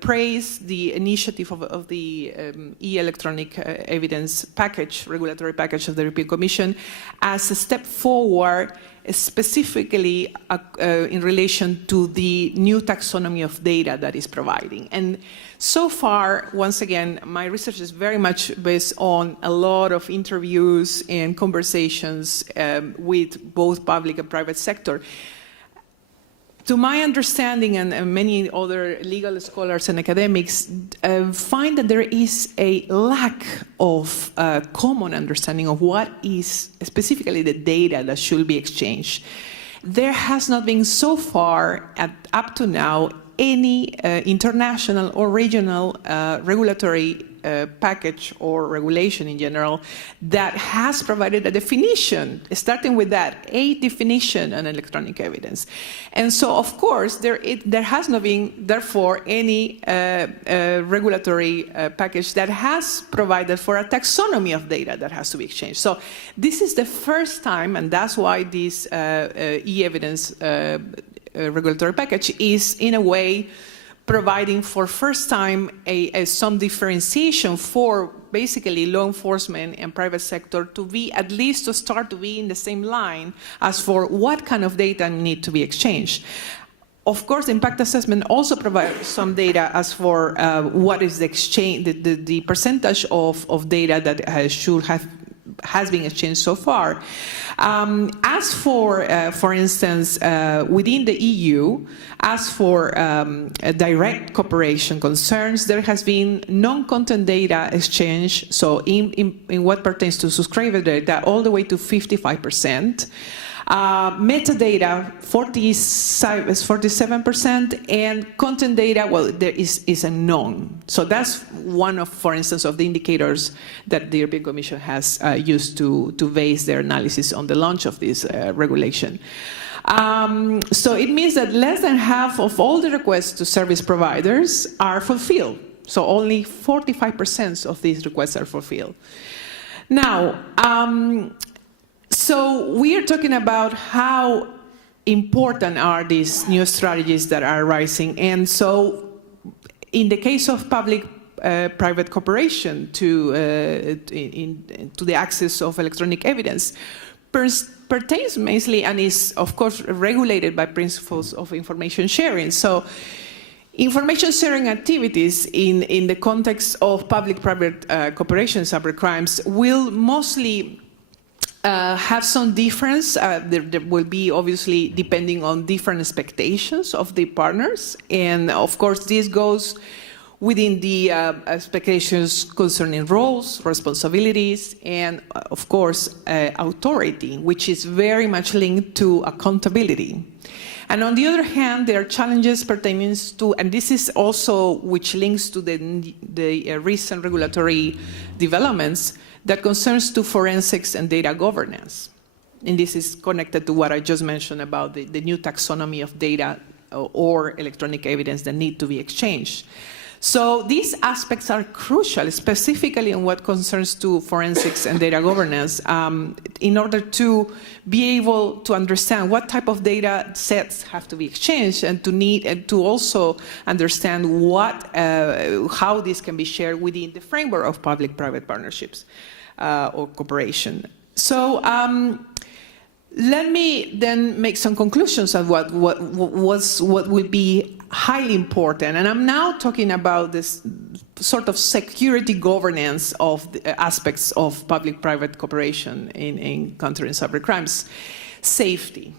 praise the initiative of the e-electronic evidence package, regulatory package of the European Commission, as a step forward, specifically in relation to the new taxonomy of data that is providing. And so far, once again, my research is very much based on a lot of interviews and conversations with both public and private sector. To my understanding, and many other legal scholars and academics find that there is a lack of common understanding of what is specifically the data that should be exchanged. There has not been so far, up to now, any international or regional regulatory package or regulation in general that has provided a definition, starting with that, a definition on electronic evidence. And so, of course, there has not been, therefore, any regulatory package that has provided for a taxonomy of data that has to be exchanged. So this is the first time, and that's why this e-evidence regulatory package is, in a way, providing for first time some differentiation for basically law enforcement and private sector to be, at least to start to be in the same line as for what kind of data need to be exchanged. Of course, the impact assessment also provides some data as for what is the exchange, the percentage of data that has been exchanged so far. As for instance, within the EU, as for direct cooperation concerns, there has been non-content data exchange, so in what pertains to subscriber data, all the way to 55%. Metadata, 47%, and content data, well, there is a none. So that's one of, for instance, of the indicators that the European Commission has used to base their analysis on the launch of this regulation. So it means that less than half of all the requests to service providers are fulfilled. So only 45% of these requests are fulfilled. Now, so we are talking about how important are these new strategies that are arising. And so in the case of public-private cooperation to the access of electronic evidence, pertains mainly and is, of course, regulated by principles of information sharing. So information sharing activities in the context of public-private cooperation cybercrimes will mostly have some difference. There will be, obviously, depending on different expectations of the partners. And of course, this goes within the expectations concerning roles, responsibilities, and of course, authority, which is very much linked to accountability. And on the other hand, there are challenges pertaining to, and this is also which links to the recent regulatory developments that concerns to forensics and data governance. And this is connected to what I just mentioned about the new taxonomy of data or electronic evidence that need to be exchanged. So these aspects are crucial, specifically in what concerns to forensics and data governance, in order to be able to understand what type of data sets have to be exchanged, and to also understand how this can be shared within the framework of public-private partnerships. or cooperation. So let me then make some conclusions of what will be highly important. And I'm now talking about this sort of security governance of the aspects of public-private cooperation in countering cybercrimes. Safety.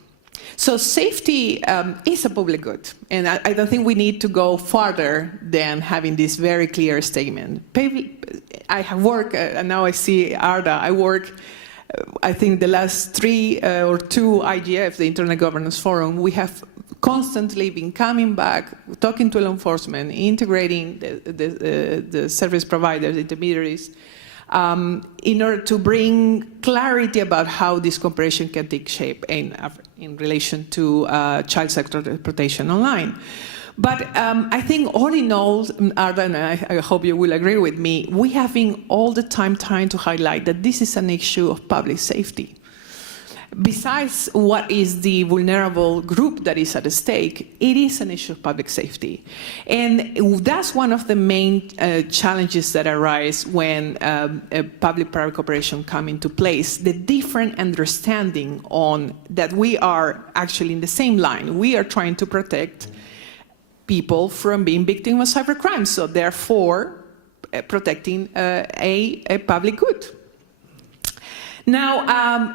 So safety is a public good, and I don't think we need to go farther than having this very clear statement. I have worked, and now I see Arda, I work, I think the last 3 or 2 IGF, the Internet Governance Forum, we have constantly been coming back, talking to law enforcement, integrating the service providers, intermediaries, in order to bring clarity about how this cooperation can take shape in relation to child sector protection online. But I think all in all, Arda, and I hope you will agree with me, we have been all the time trying to highlight that this is an issue of public safety. Besides what is the vulnerable group that is at stake, it is an issue of public safety. And that's one of the main challenges that arise when public-private cooperation come into place, the different understanding on that we are actually in the same line. We are trying to protect people from being victims of cybercrime, so therefore protecting a public good. Now,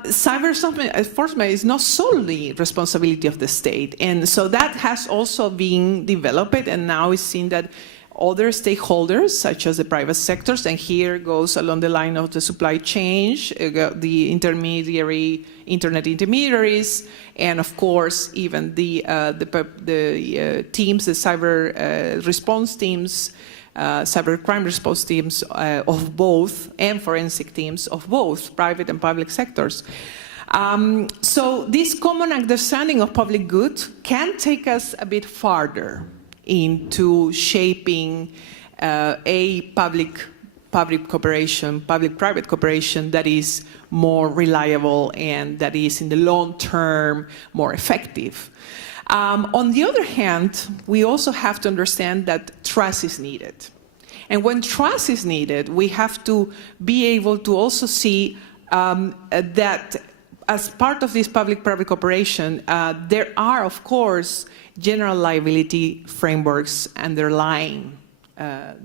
cyber enforcement is not solely responsibility of the state, and so that has also been developed, and now it's seen that other stakeholders, such as the private sectors, and here goes along the line of the supply chain, the internet intermediaries, and of course, even the teams, the cyber response teams, cybercrime response teams of both, and forensic teams of both private and public sectors. So this common understanding of public good can take us a bit farther into shaping a public cooperation, public-private cooperation that is more reliable and that is in the long term more effective. On the other hand, we also have to understand that trust is needed. And when trust is needed, we have to be able to also see that as part of this public-private cooperation, there are, of course, general liability frameworks underlying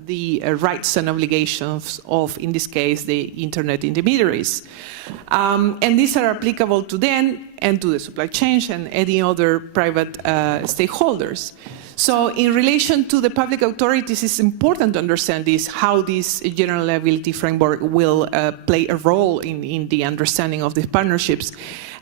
the rights and obligations of, in this case, the internet intermediaries. And these are applicable to them and to the supply chain and any other private stakeholders. So in relation to the public authorities, it's important to understand this, how this general liability framework will play a role in the understanding of these partnerships.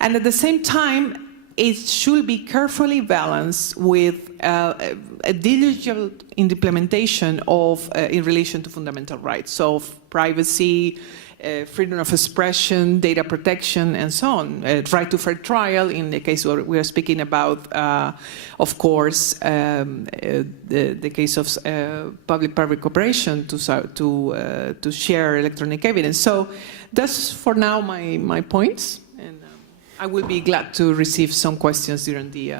And at the same time, it should be carefully balanced with a diligent implementation of, in relation to fundamental rights, so privacy, freedom of expression, data protection, and so on. Right to fair trial, in the case where we are speaking about, of course, the case of public-private cooperation to share electronic evidence. So that's for now my points. I will be glad to receive some questions during the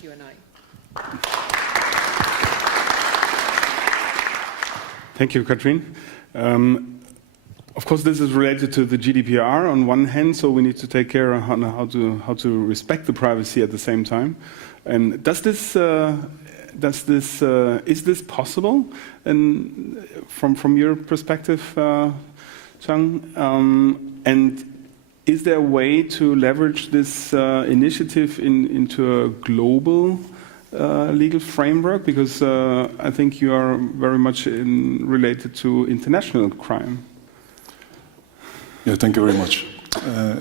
Q&A. Thank you, Katrin. Of course, this is related to the GDPR on one hand, so we need to take care of how to respect the privacy at the same time. And is this possible? And from your perspective, Chang, and is there a way to leverage this initiative into a global legal framework? Because I think you are very much related to international crime. Yeah, thank you very much.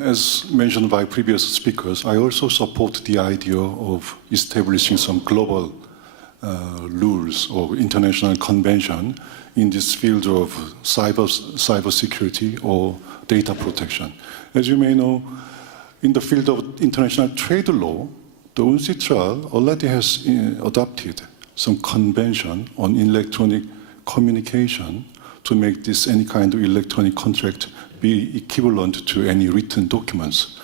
As mentioned by previous speakers, I also support the idea of establishing some global rules or international convention in this field of cybersecurity or data protection. As you may know, in the field of international trade law, the UNCITRAL already has adopted some convention on electronic communication to make this any kind of electronic contract be equivalent to any written documents.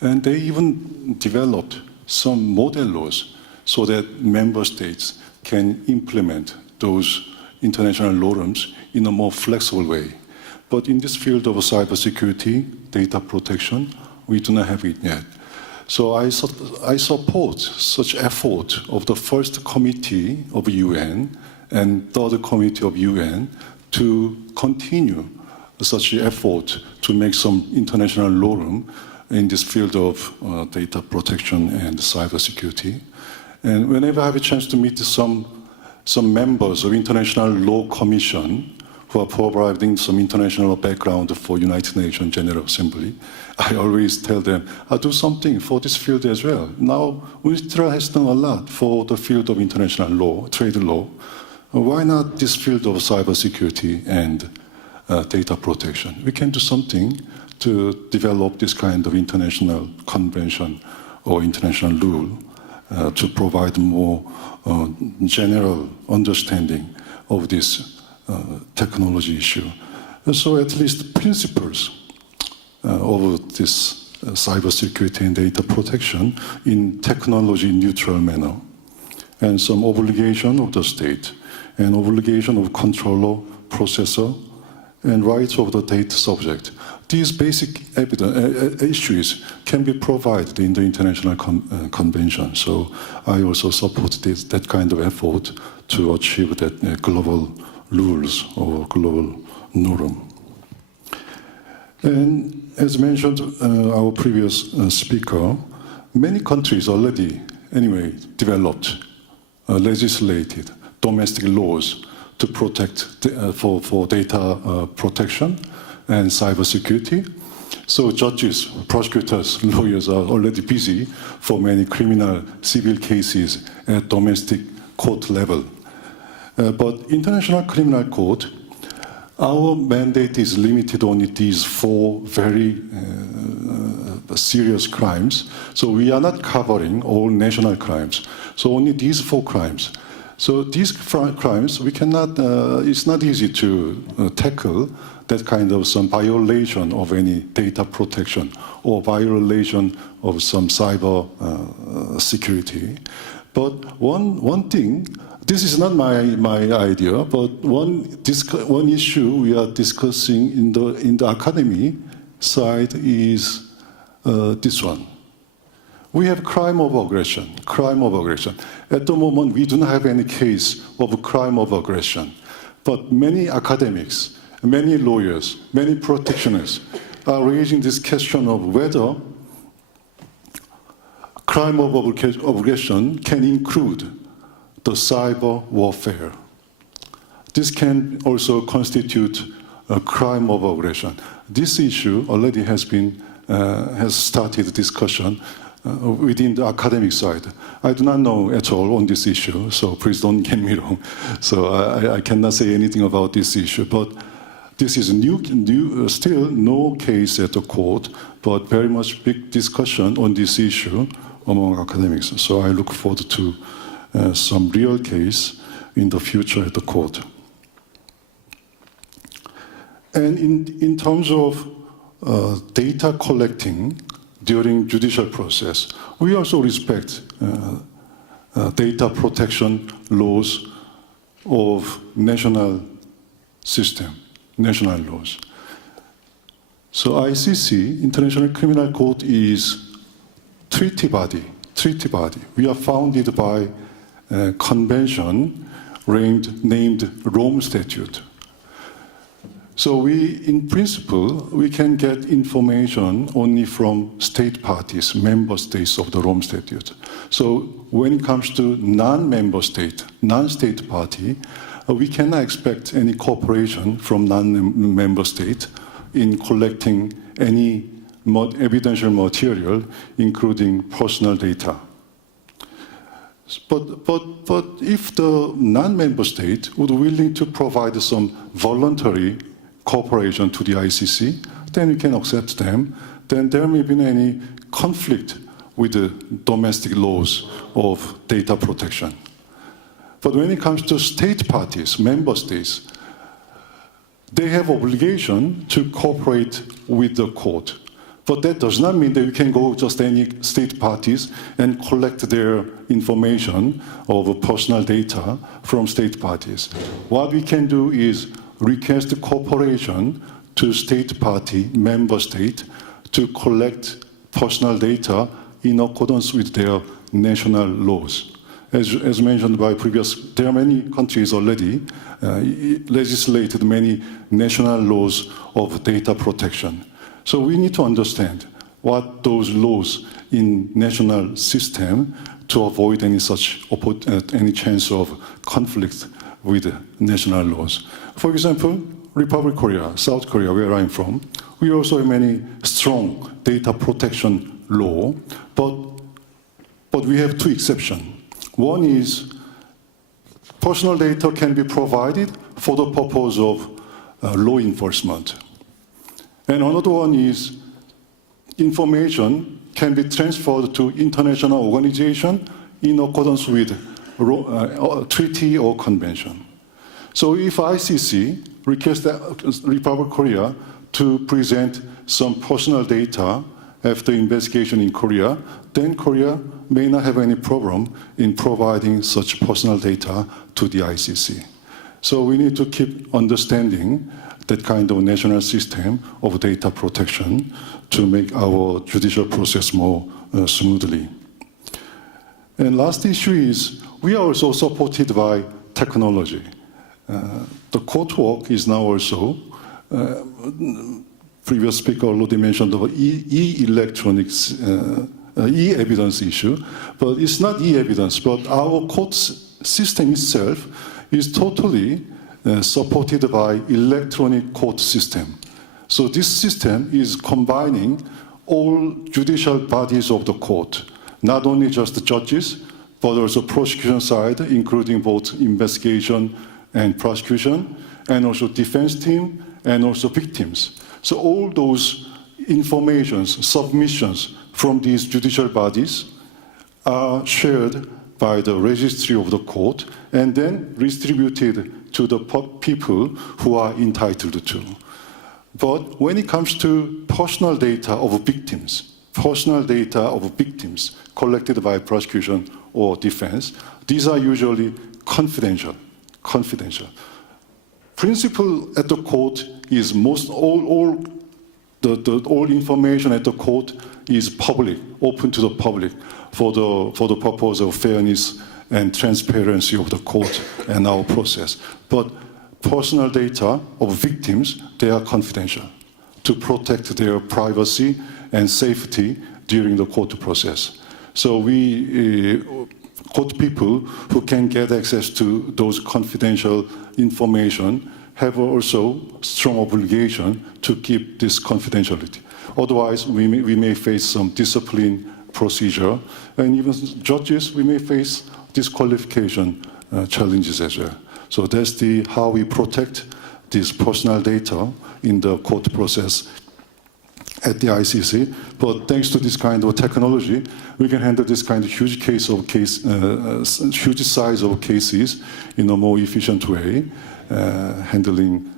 And they even developed some model laws so that member states can implement those international norms in a more flexible way. But in this field of cybersecurity, data protection, we do not have it yet. So I support such effort of the first committee of UN and third committee of UN to continue such effort to make some international law room in this field of data protection and cybersecurity. And whenever I have a chance to meet some members of International Law Commission who are providing some international background for United Nations General Assembly, I always tell them, I'll do something for this field as well. Now, UNISTRA has done a lot for the field of international law, trade law. Why not this field of cybersecurity and data protection? We can do something to develop this kind of international convention or international rule to provide more general understanding of this technology issue. So at least principles of this cybersecurity and data protection in technology neutral manner, and some obligation of the state, and obligation of controller, processor, and rights of the data subject. These basic issues can be provided in the international convention. So I also support that kind of effort to achieve that global rules or global norm. And as mentioned, our previous speaker, many countries already, anyway, developed, legislated domestic laws to protect for data protection and cybersecurity. So judges, prosecutors, lawyers are already busy for many criminal civil cases at domestic court level. But International Criminal Court, our mandate is limited only these 4 very serious crimes. So we are not covering all national crimes. So only these 4 crimes. So these crimes, we cannot, it's not easy to tackle that kind of some violation of any data protection or violation of some cyber security. But one thing, this is not my idea, but one issue we are discussing in the academy side is this one. We have crime of aggression. At the moment, we do not have any case of crime of aggression. But many academics, many lawyers, many practitioners are raising this question of whether crime of aggression can include the cyber warfare. This can also constitute a crime of aggression. This issue already has started discussion within the academic side. I do not know at all on this issue, so please don't get me wrong. So I cannot say anything about this issue, but this is still no case at the court, but very much big discussion on this issue among academics. So I look forward to some real case in the future at the court. And in terms of data collecting during judicial process, we also respect data protection laws of national system, national laws. So ICC, International Criminal Court, is treaty body. We are founded by a convention named Rome Statute. So in principle, we can get information only from state parties, member states of the Rome Statute. So when it comes to non-member state, non-state party, we cannot expect any cooperation from non-member state in collecting any evidential material, including personal data. But if the non-member state would be willing to provide some voluntary cooperation to the ICC, then we can accept them. Then there may be any conflict with the domestic laws of data protection. But when it comes to state parties, member states, they have obligation to cooperate with the court. But that does not mean that we can go just any state parties and collect their information of personal data from state parties. What we can do is request cooperation to state party, member state, to collect personal data in accordance with their national laws. As mentioned by previous, there are many countries already legislated many national laws of data protection. So we need to understand what those laws in national system to avoid any such any chance of conflict with national laws. For example, Republic of Korea, South Korea, where I'm from, we also have many strong data protection law, but we have two exceptions. One is personal data can be provided for the purpose of law enforcement. And another one is information can be transferred to international organization in accordance with treaty or convention. So if ICC requests the Republic of Korea to present some personal data after investigation in Korea, then Korea may not have any problem in providing such personal data to the ICC. So we need to keep understanding that kind of national system of data protection to make our judicial process more smoothly. And last issue is we are also supported by technology. The court work is now also, previous speaker already mentioned the e-electronics, e-evidence issue, but it's not e-evidence, but our court system itself is totally supported by electronic court system. So this system is combining all judicial bodies of the court, not only just the judges, but also prosecution side, including both investigation and prosecution, and also defense team, and also victims. So all those informations, submissions from these judicial bodies are shared by the registry of the court and then distributed to the people who are entitled to. But when it comes to personal data of victims collected by prosecution or defense, these are usually confidential. Principle at the court is all information at the court is public, open to the public for the purpose of fairness and transparency of the court and our process. But personal data of victims, they are confidential to protect their privacy and safety during the court process. So we court people who can get access to those confidential information have also strong obligation to keep this confidentiality. Otherwise, we may face some discipline procedure, and even judges, we may face disqualification challenges as well. So that's how we protect this personal data in the court process at the ICC. But thanks to this kind of technology, we can handle this kind of huge size of cases in a more efficient way, handling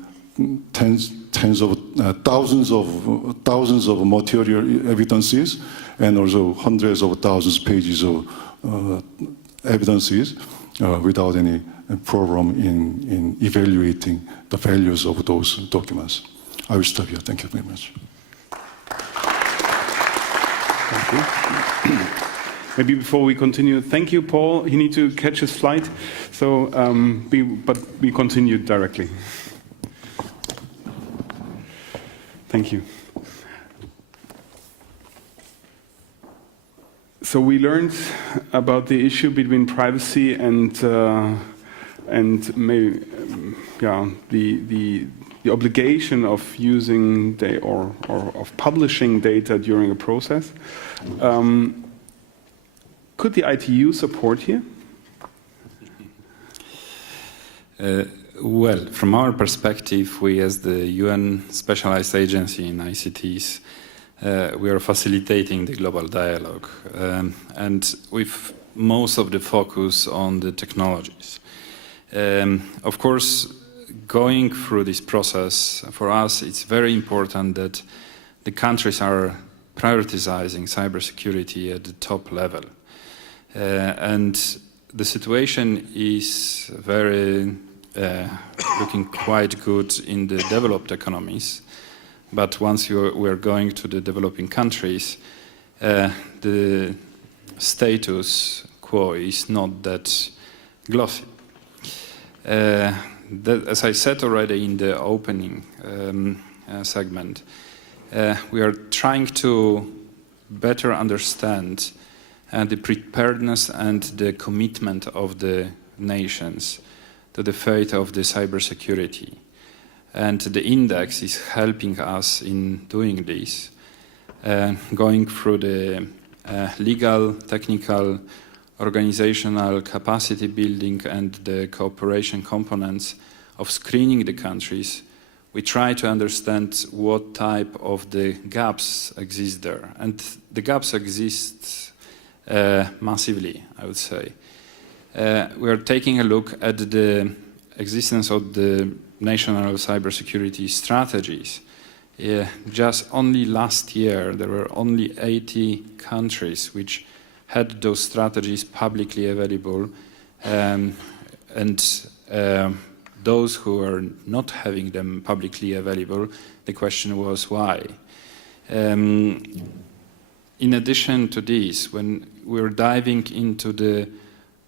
thousands of material evidences and also hundreds of thousands of pages of evidences without any problem in evaluating the values of those documents. I will stop here. Thank you very much. Thank you. Maybe before we continue, thank you, Paul. You need to catch his flight, so but we continue directly. Thank you. So we learned about the issue between privacy and maybe, the obligation of using or of publishing data during a process. Could the ITU support here? Well, from our perspective, we as the UN specialized agency in ICTs, we are facilitating the global dialogue and with most of the focus on the technologies. Of course, going through this process, for us, it's very important that the countries are prioritizing cybersecurity at the top level. And the situation is very looking quite good in the developed economies. But once we're going to the developing countries, the status quo is not that glossy. As I said already in the opening segment, we are trying to better understand the preparedness and the commitment of the nations to the fate of the cybersecurity. And the index is helping us in doing this, going through the legal, technical, organizational capacity building and the cooperation components of screening the countries. We try to understand what type of the gaps exist there. And the gaps exist massively, I would say. We are taking a look at the existence of the national cybersecurity strategies. Just only last year, there were only 80 countries which had those strategies publicly available, and those who are not having them publicly available, the question was why. In addition to this, when we're diving into the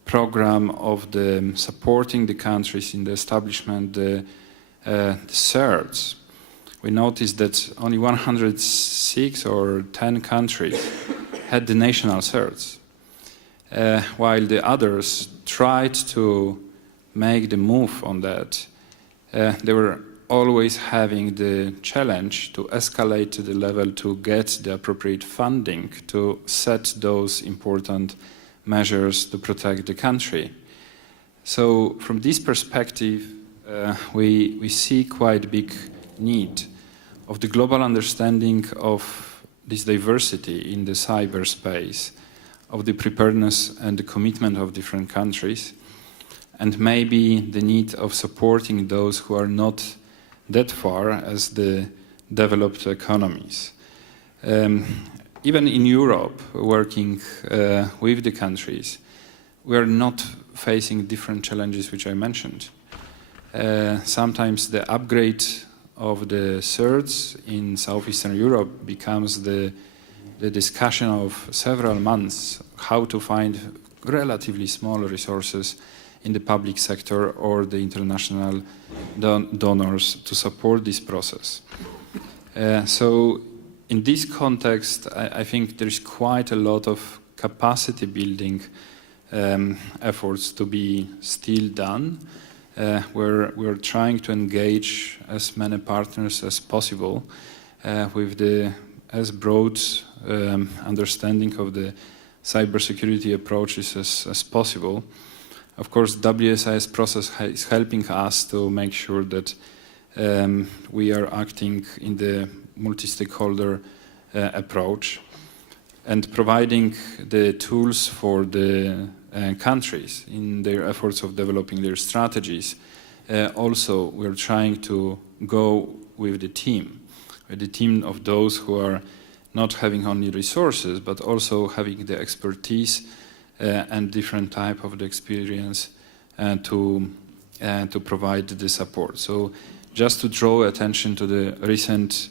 program of the supporting the countries in the establishment, the CERTs, we noticed that only 106 or 10 countries had the national CERTs, while the others tried to make the move on that. They were always having the challenge to escalate to the level to get the appropriate funding to set those important measures to protect the country. So from this perspective, we see quite big need of the global understanding of this diversity in the cyberspace, of the preparedness and the commitment of different countries, and maybe the need of supporting those who are not that far as the developed economies. Even in Europe, working with the countries, we are not facing different challenges which I mentioned. Sometimes the upgrade of the CERTs in Southeastern Europe becomes the discussion of several months, how to find relatively small resources in the public sector or the international donors to support this process. So in this context, I think there's quite a lot of capacity building efforts to be still done, where we're trying to engage as many partners as possible with the as broad understanding of the cybersecurity approaches as possible. Of course, WSIS process is helping us to make sure that we are acting in the multi-stakeholder approach and providing the tools for the countries in their efforts of developing their strategies. Also, we're trying to go with the team of those who are not having only resources, but also having the expertise and different type of the experience to provide the support. So just to draw attention to the recent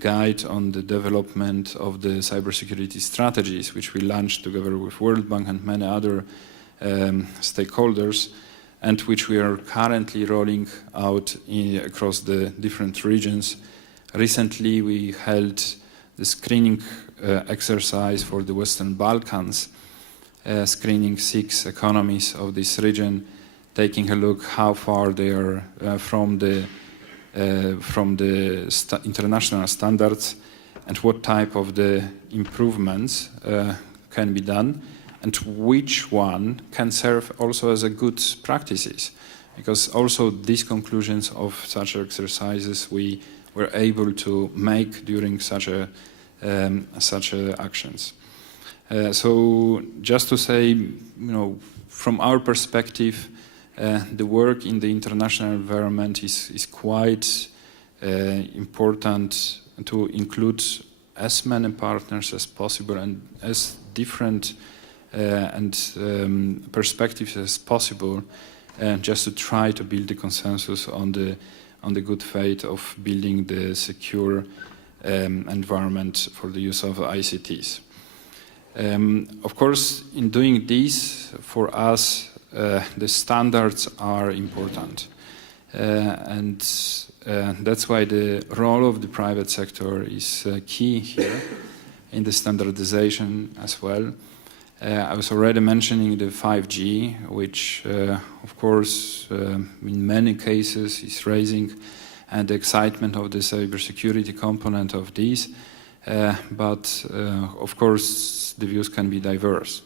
guide on the development of the cybersecurity strategies, which we launched together with World Bank and many other stakeholders, and which we are currently rolling out across the different regions. Recently, we held the screening exercise for the Western Balkans, screening 6 economies of this region, taking a look how far they are from the international standards and what type of the improvements can be done and which one can serve also as a good practices. Because also these conclusions of such exercises we were able to make during such actions. So just to say, from our perspective, the work in the international environment is quite important to include as many partners as possible and as different perspectives as possible, just to try to build a consensus on on the good faith of building the secure environment for the use of ICTs. Of course, in doing this, for us, the standards are important. And that's why the role of the private sector is key here in the standardization as well. I was already mentioning the 5G, which of course in many cases is raising the excitement of the cybersecurity component of this, but of course the views can be diverse.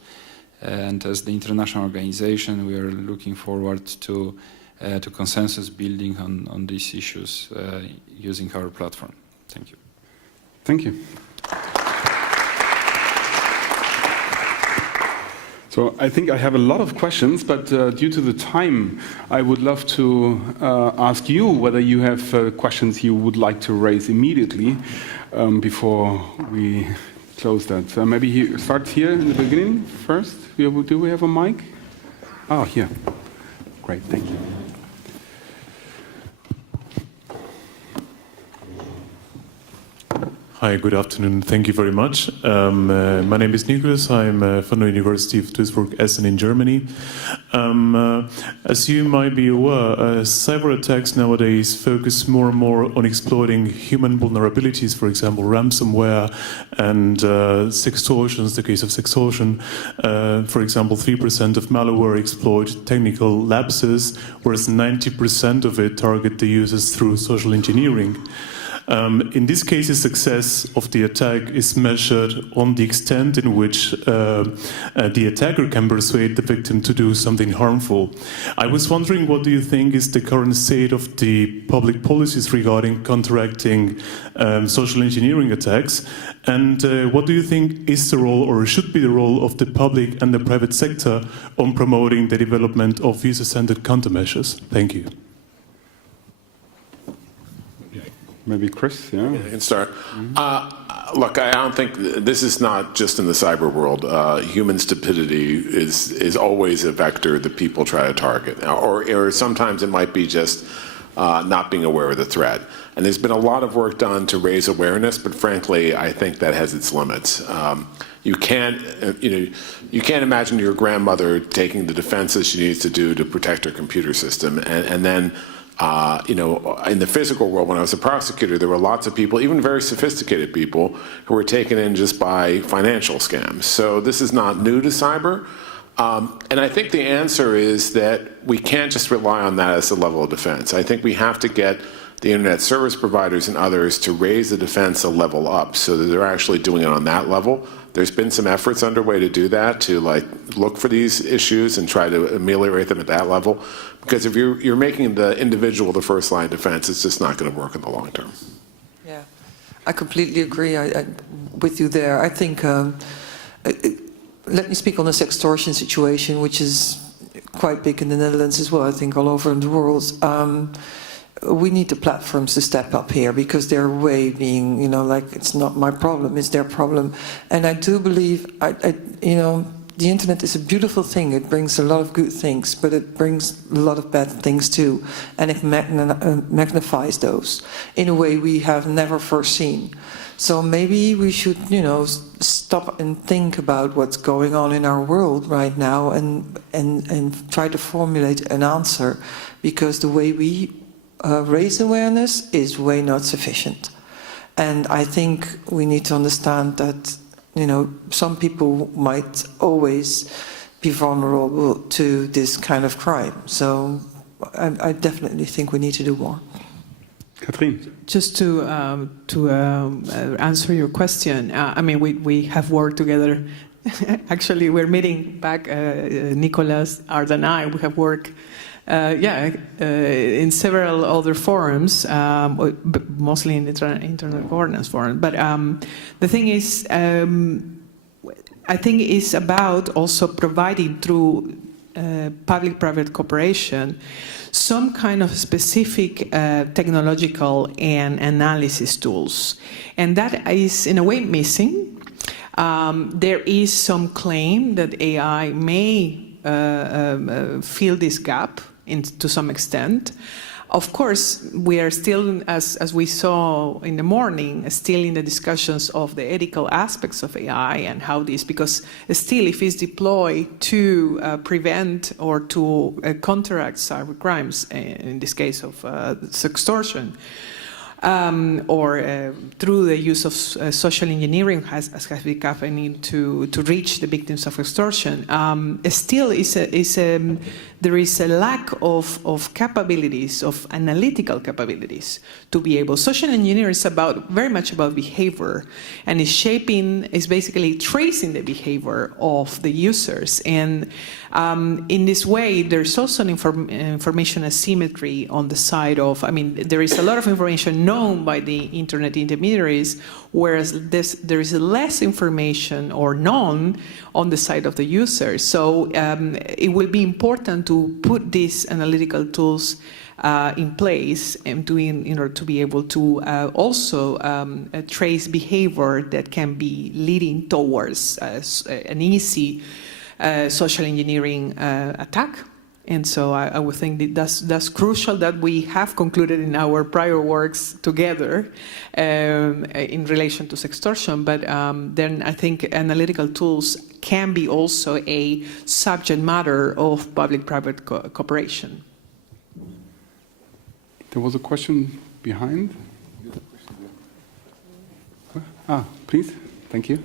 And as the international organization, we are looking forward to consensus building on these issues using our platform. Thank you. Thank you. So I think I have a lot of questions, but due to the time, I would love to ask you whether you have questions you would like to raise immediately before we close that. Maybe he starts here in the beginning first. Do we have a mic? Oh, here. Great, thank you. Hi, good afternoon. Thank you very much. My name is Nicholas. I'm from the University of Duisburg-Essen in Germany. As you might be aware, cyber attacks nowadays focus more and more on exploiting human vulnerabilities, for example, ransomware and sextortions, the case of sextortion. For example, 3% of malware exploit technical lapses, whereas 90% of it target the users through social engineering. In this case, the success of the attack is measured on the extent in which the attacker can persuade the victim to do something harmful. I was wondering, what do you think is the current state of the public policies regarding counteracting social engineering attacks? And what do you think is the role, or should be the role, of the public and the private sector on promoting the development of user-centered countermeasures? Thank you. Maybe Chris, yeah? I can start. Look, I don't think this is not just in the cyber world. Human stupidity is always a vector that people try to target, or sometimes it might be just not being aware of the threat. And there's been a lot of work done to raise awareness, but frankly, I think that has its limits. You can't imagine your grandmother taking the defenses she needs to do to protect her computer system, and then. In the physical world, when I was a prosecutor, there were lots of people, even very sophisticated people, who were taken in just by financial scams. So this is not new to cyber. And I think the answer is that we can't just rely on that as a level of defense. I think we have to get the internet service providers and others to raise the defense a level up so that they're actually doing it on that level. There's been some efforts underway to do that, to look for these issues and try to ameliorate them at that level. Because if you're making the individual the first line defense, it's just not going to work in the long term. Yeah, I completely agree with you there. I think, let me speak on the sextortion situation, which is quite big in the Netherlands as well, I think all over in the world. We need the platforms to step up here, because they're way being, it's not my problem, it's their problem. And I do believe, the internet is a beautiful thing. It brings a lot of good things, but it brings a lot of bad things too. And it magnifies those in a way we have never foreseen. So maybe we should, stop and think about what's going on in our world right now and try to formulate an answer, because the way we raise awareness is way not sufficient. And I think we need to understand that some people might always be vulnerable to this kind of crime. So I definitely think we need to do more. Katrien. Just to answer your question, we have worked together. Actually, we're meeting back, Nicolas, Art and I, we have worked in several other forums, mostly in the Internet Governance Forum. But the thing is, I think it's about also providing through public-private cooperation some kind of specific technological and analysis tools. And that is, in a way, missing. There is some claim that AI may fill this gap to some extent. Of course, we are still, as we saw in the morning, still in the discussions of the ethical aspects of AI and how this, because still if it's deployed to prevent or to counteract cyber crimes, in this case of extortion, or through the use of social engineering, as has been happening to reach the victims of extortion, still there is a lack of capabilities, of analytical capabilities to be able. Social engineering is very much about behavior, and is basically tracing the behavior of the users. And in this way, there's also an information asymmetry on the side of, there is a lot of information known by the internet intermediaries, whereas there is less information or known on the side of the user. So it will be important to put these analytical tools in place and in order to be able to also trace behavior that can be leading towards an easy social engineering attack. And so I would think that that's crucial that we have concluded in our prior works together in relation to sextortion. But then I think analytical tools can be also a subject matter of public-private cooperation. There was a question behind. Please. Thank you.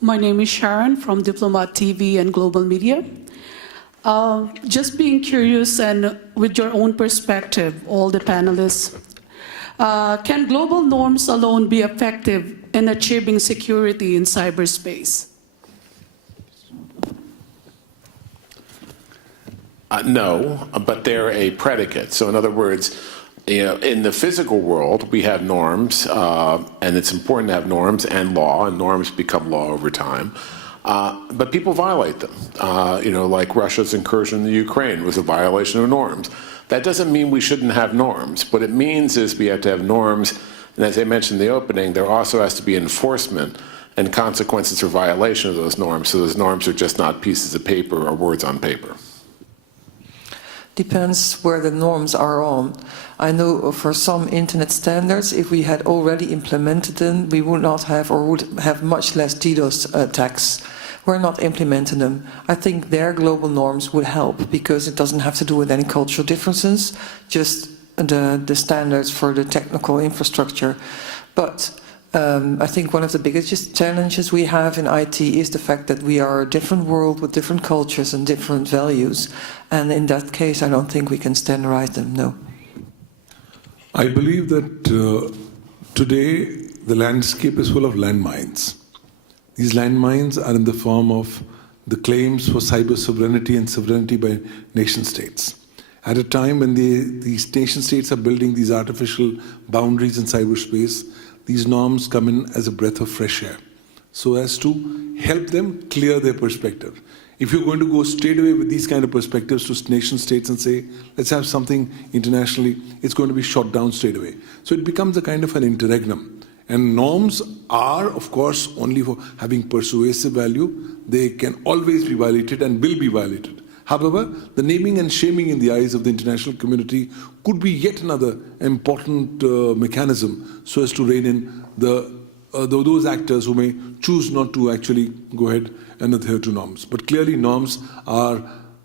My name is Sharon from Diplomat TV and Global Media. Just being curious, and with your own perspective, all the panelists, can global norms alone be effective in achieving security in cyberspace? No, but they're a predicate. So in other words, in the physical world, we have norms, and it's important to have norms and law, and norms become law over time. But people violate them. Like Russia's incursion in the Ukraine was a violation of norms. That doesn't mean we shouldn't have norms. What it means is we have to have norms, and as I mentioned in the opening, there also has to be enforcement and consequences for violation of those norms. So those norms are just not pieces of paper or words on paper. Depends where the norms are on. I know for some internet standards, if we had already implemented them, we would not have, or would have much less DDoS attacks. We're not implementing them. I think their global norms would help, because it doesn't have to do with any cultural differences, just the standards for the technical infrastructure. But I think one of the biggest challenges we have in IT is the fact that we are a different world with different cultures and different values. And in that case, I don't think we can standardize them, no. I believe that today the landscape is full of landmines. These landmines are in the form of the claims for cyber sovereignty and sovereignty by nation states. At a time when these nation states are building these artificial boundaries in cyberspace, these norms come in as a breath of fresh air, so as to help them clear their perspective. If you're going to go straight away with these kind of perspectives to nation states and say, let's have something internationally, it's going to be shot down straight away. So it becomes a kind of an interregnum. And norms are, of course, only for having persuasive value. They can always be violated and will be violated. However, the naming and shaming in the eyes of the international community could be yet another important mechanism so as to rein in those actors who may choose not to actually go ahead and adhere to norms. But clearly norms are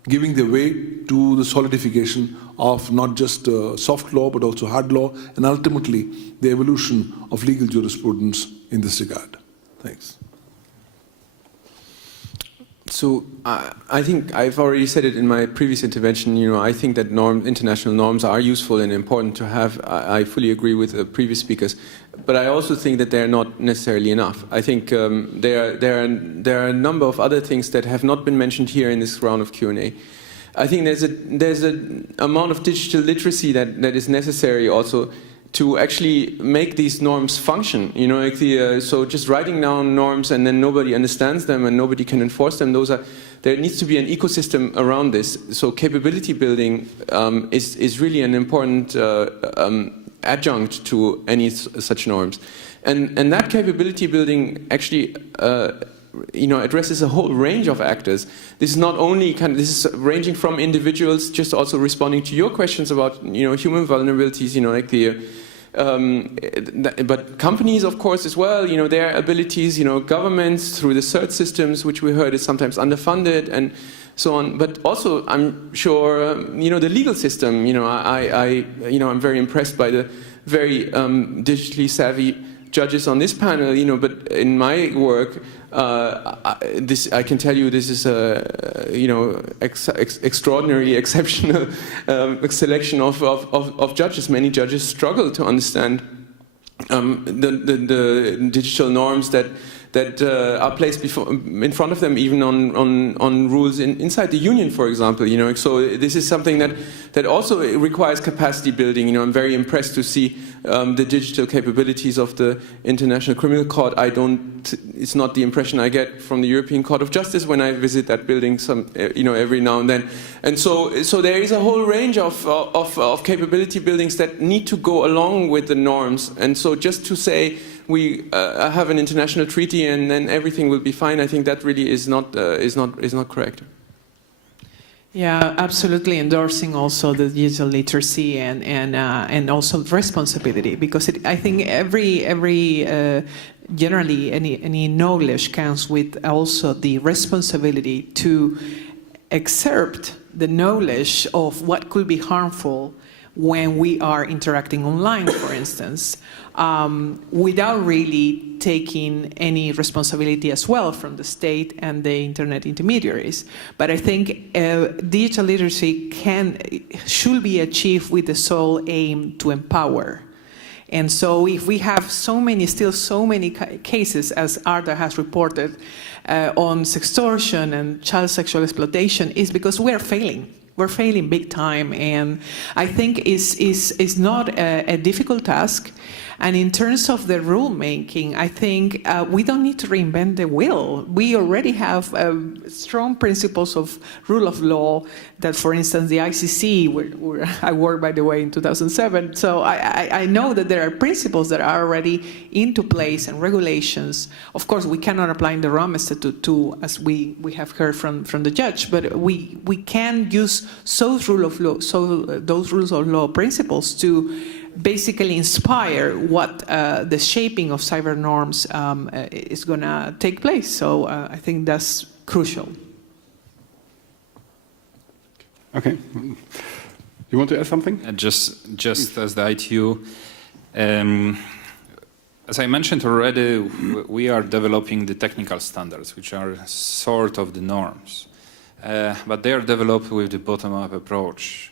giving their way to the solidification of not just soft law but also hard law, and ultimately the evolution of legal jurisprudence in this regard. Thanks. So I think I've already said it in my previous intervention. I think that international norms are useful and important to have. I fully agree with the previous speakers, but I also think that they're not necessarily enough. I think there are a number of other things that have not been mentioned here in this round of Q&A. I think there's an amount of digital literacy that is necessary also to actually make these norms function. So just writing down norms and then nobody understands them and nobody can enforce them, there needs to be an ecosystem around this. So capability building is really an important adjunct to any such norms. And that capability building actually addresses a whole range of actors. This is not only this is ranging from individuals, just also responding to your questions about human vulnerabilities, like but companies, of course, as well, their abilities, governments through the cert systems, which we heard is sometimes underfunded and so on. But also, I'm sure, the legal system, I'm very impressed by the very digitally savvy judges on this panel, but in my work, I can tell you this is a extraordinary, exceptional selection of judges. Many judges struggle to understand the digital norms that are placed in front of them, even on rules inside the union, for example. So this is something that also requires capacity building. I'm very impressed to see the digital capabilities of the International Criminal Court. It's not the impression I get from the European Court of Justice when I visit that building every now and then. And so there is a whole range of capability buildings that need to go along with the norms. And so just to say we have an international treaty and then everything will be fine, I think that really is not correct. Yeah, absolutely endorsing also the digital literacy and also responsibility, because I think generally any knowledge comes with also the responsibility to accept the knowledge of what could be harmful when we are interacting online, for instance, without really taking any responsibility as well from the state and the internet intermediaries. But I think digital literacy should be achieved with the sole aim to empower. And so if we have so many cases, as Arda has reported, on sextortion and child sexual exploitation, is because we're failing. We're failing big time, and I think it's not a difficult task. And in terms of the rulemaking, I think we don't need to reinvent the wheel. We already have strong principles of rule of law that, for instance, the ICC, where I worked, by the way, in 2007, so I know that there are principles that are already into place and regulations. Of course, we cannot apply in the Rome Statute as we have heard from the judge, but we can use those rules of law principles to basically inspire what the shaping of cyber norms is going to take place. So I think that's crucial. Okay. You want to add something? Just as the ITU, as I mentioned already, we are developing the technical standards, which are sort of the norms. But they are developed with the bottom-up approach.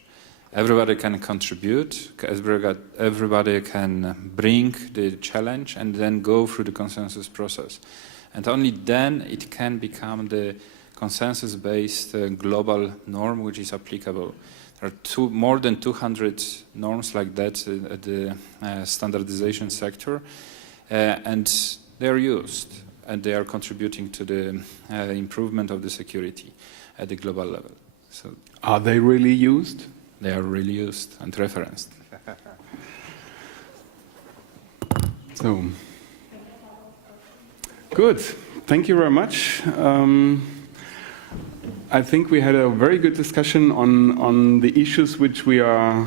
Everybody can contribute, everybody can bring the challenge and then go through the consensus process. And only then it can become the consensus-based global norm which is applicable. There are more than 200 norms like that at the standardization sector, and they are used, and they are contributing to the improvement of the security at the global level. So, are they really used? They are really used and referenced. So, good. Thank you very much. I think we had a very good discussion on the issues which we are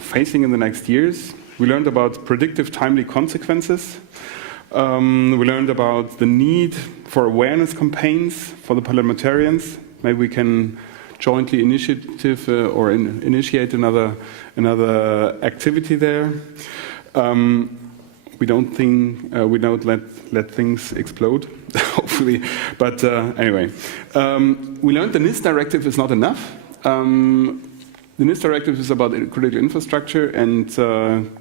facing in the next years. We learned about predictive timely consequences. We learned about the need for awareness campaigns for the parliamentarians. Maybe we can jointly initiate another activity there. We don't let things explode, hopefully. But anyway, we learned the NIS directive is not enough. The NIS directive is about critical infrastructure, and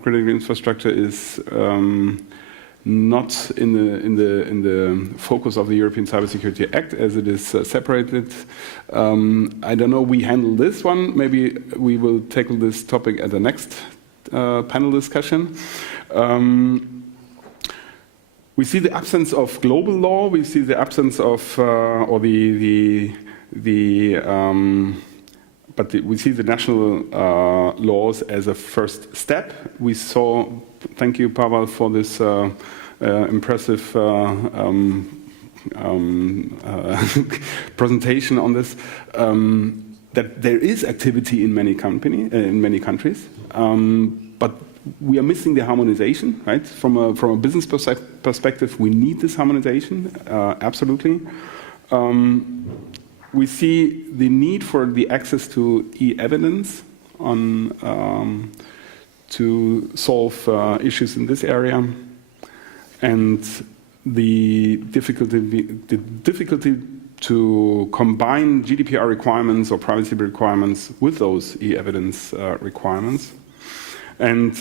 critical infrastructure is not in the focus of the European Cybersecurity Act, as it is separated. I don't know. We handle this one. Maybe we will tackle this topic at the next panel discussion. We see the absence of global law. We see the absence of, but we see the national laws as a first step. We saw. Thank you, Pavel, for this impressive presentation on this, that there is activity in many countries, but we are missing the harmonization, right? From a business perspective, we need this harmonization, absolutely. We see the need for the access to e-evidence to solve issues in this area, and the difficulty to combine GDPR requirements or privacy requirements with those e-evidence requirements. And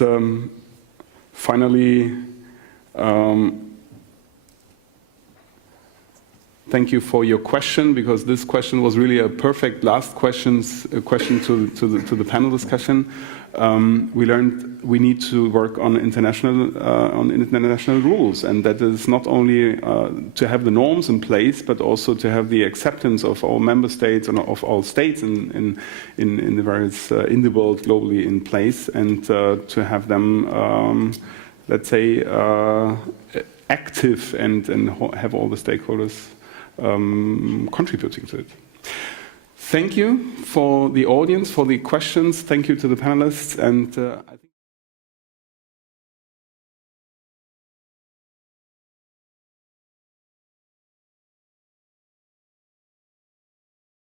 finally, thank you for your question, because this question was really a perfect last question to the panel discussion. We learned we need to work on international rules, and that is not only to have the norms in place, but also to have the acceptance of all member states and of all states in the various in the world globally in place, and to have them, let's say, active and have all the stakeholders contributing to it. Thank you for the audience, for the questions. Thank you to the panelists, and I think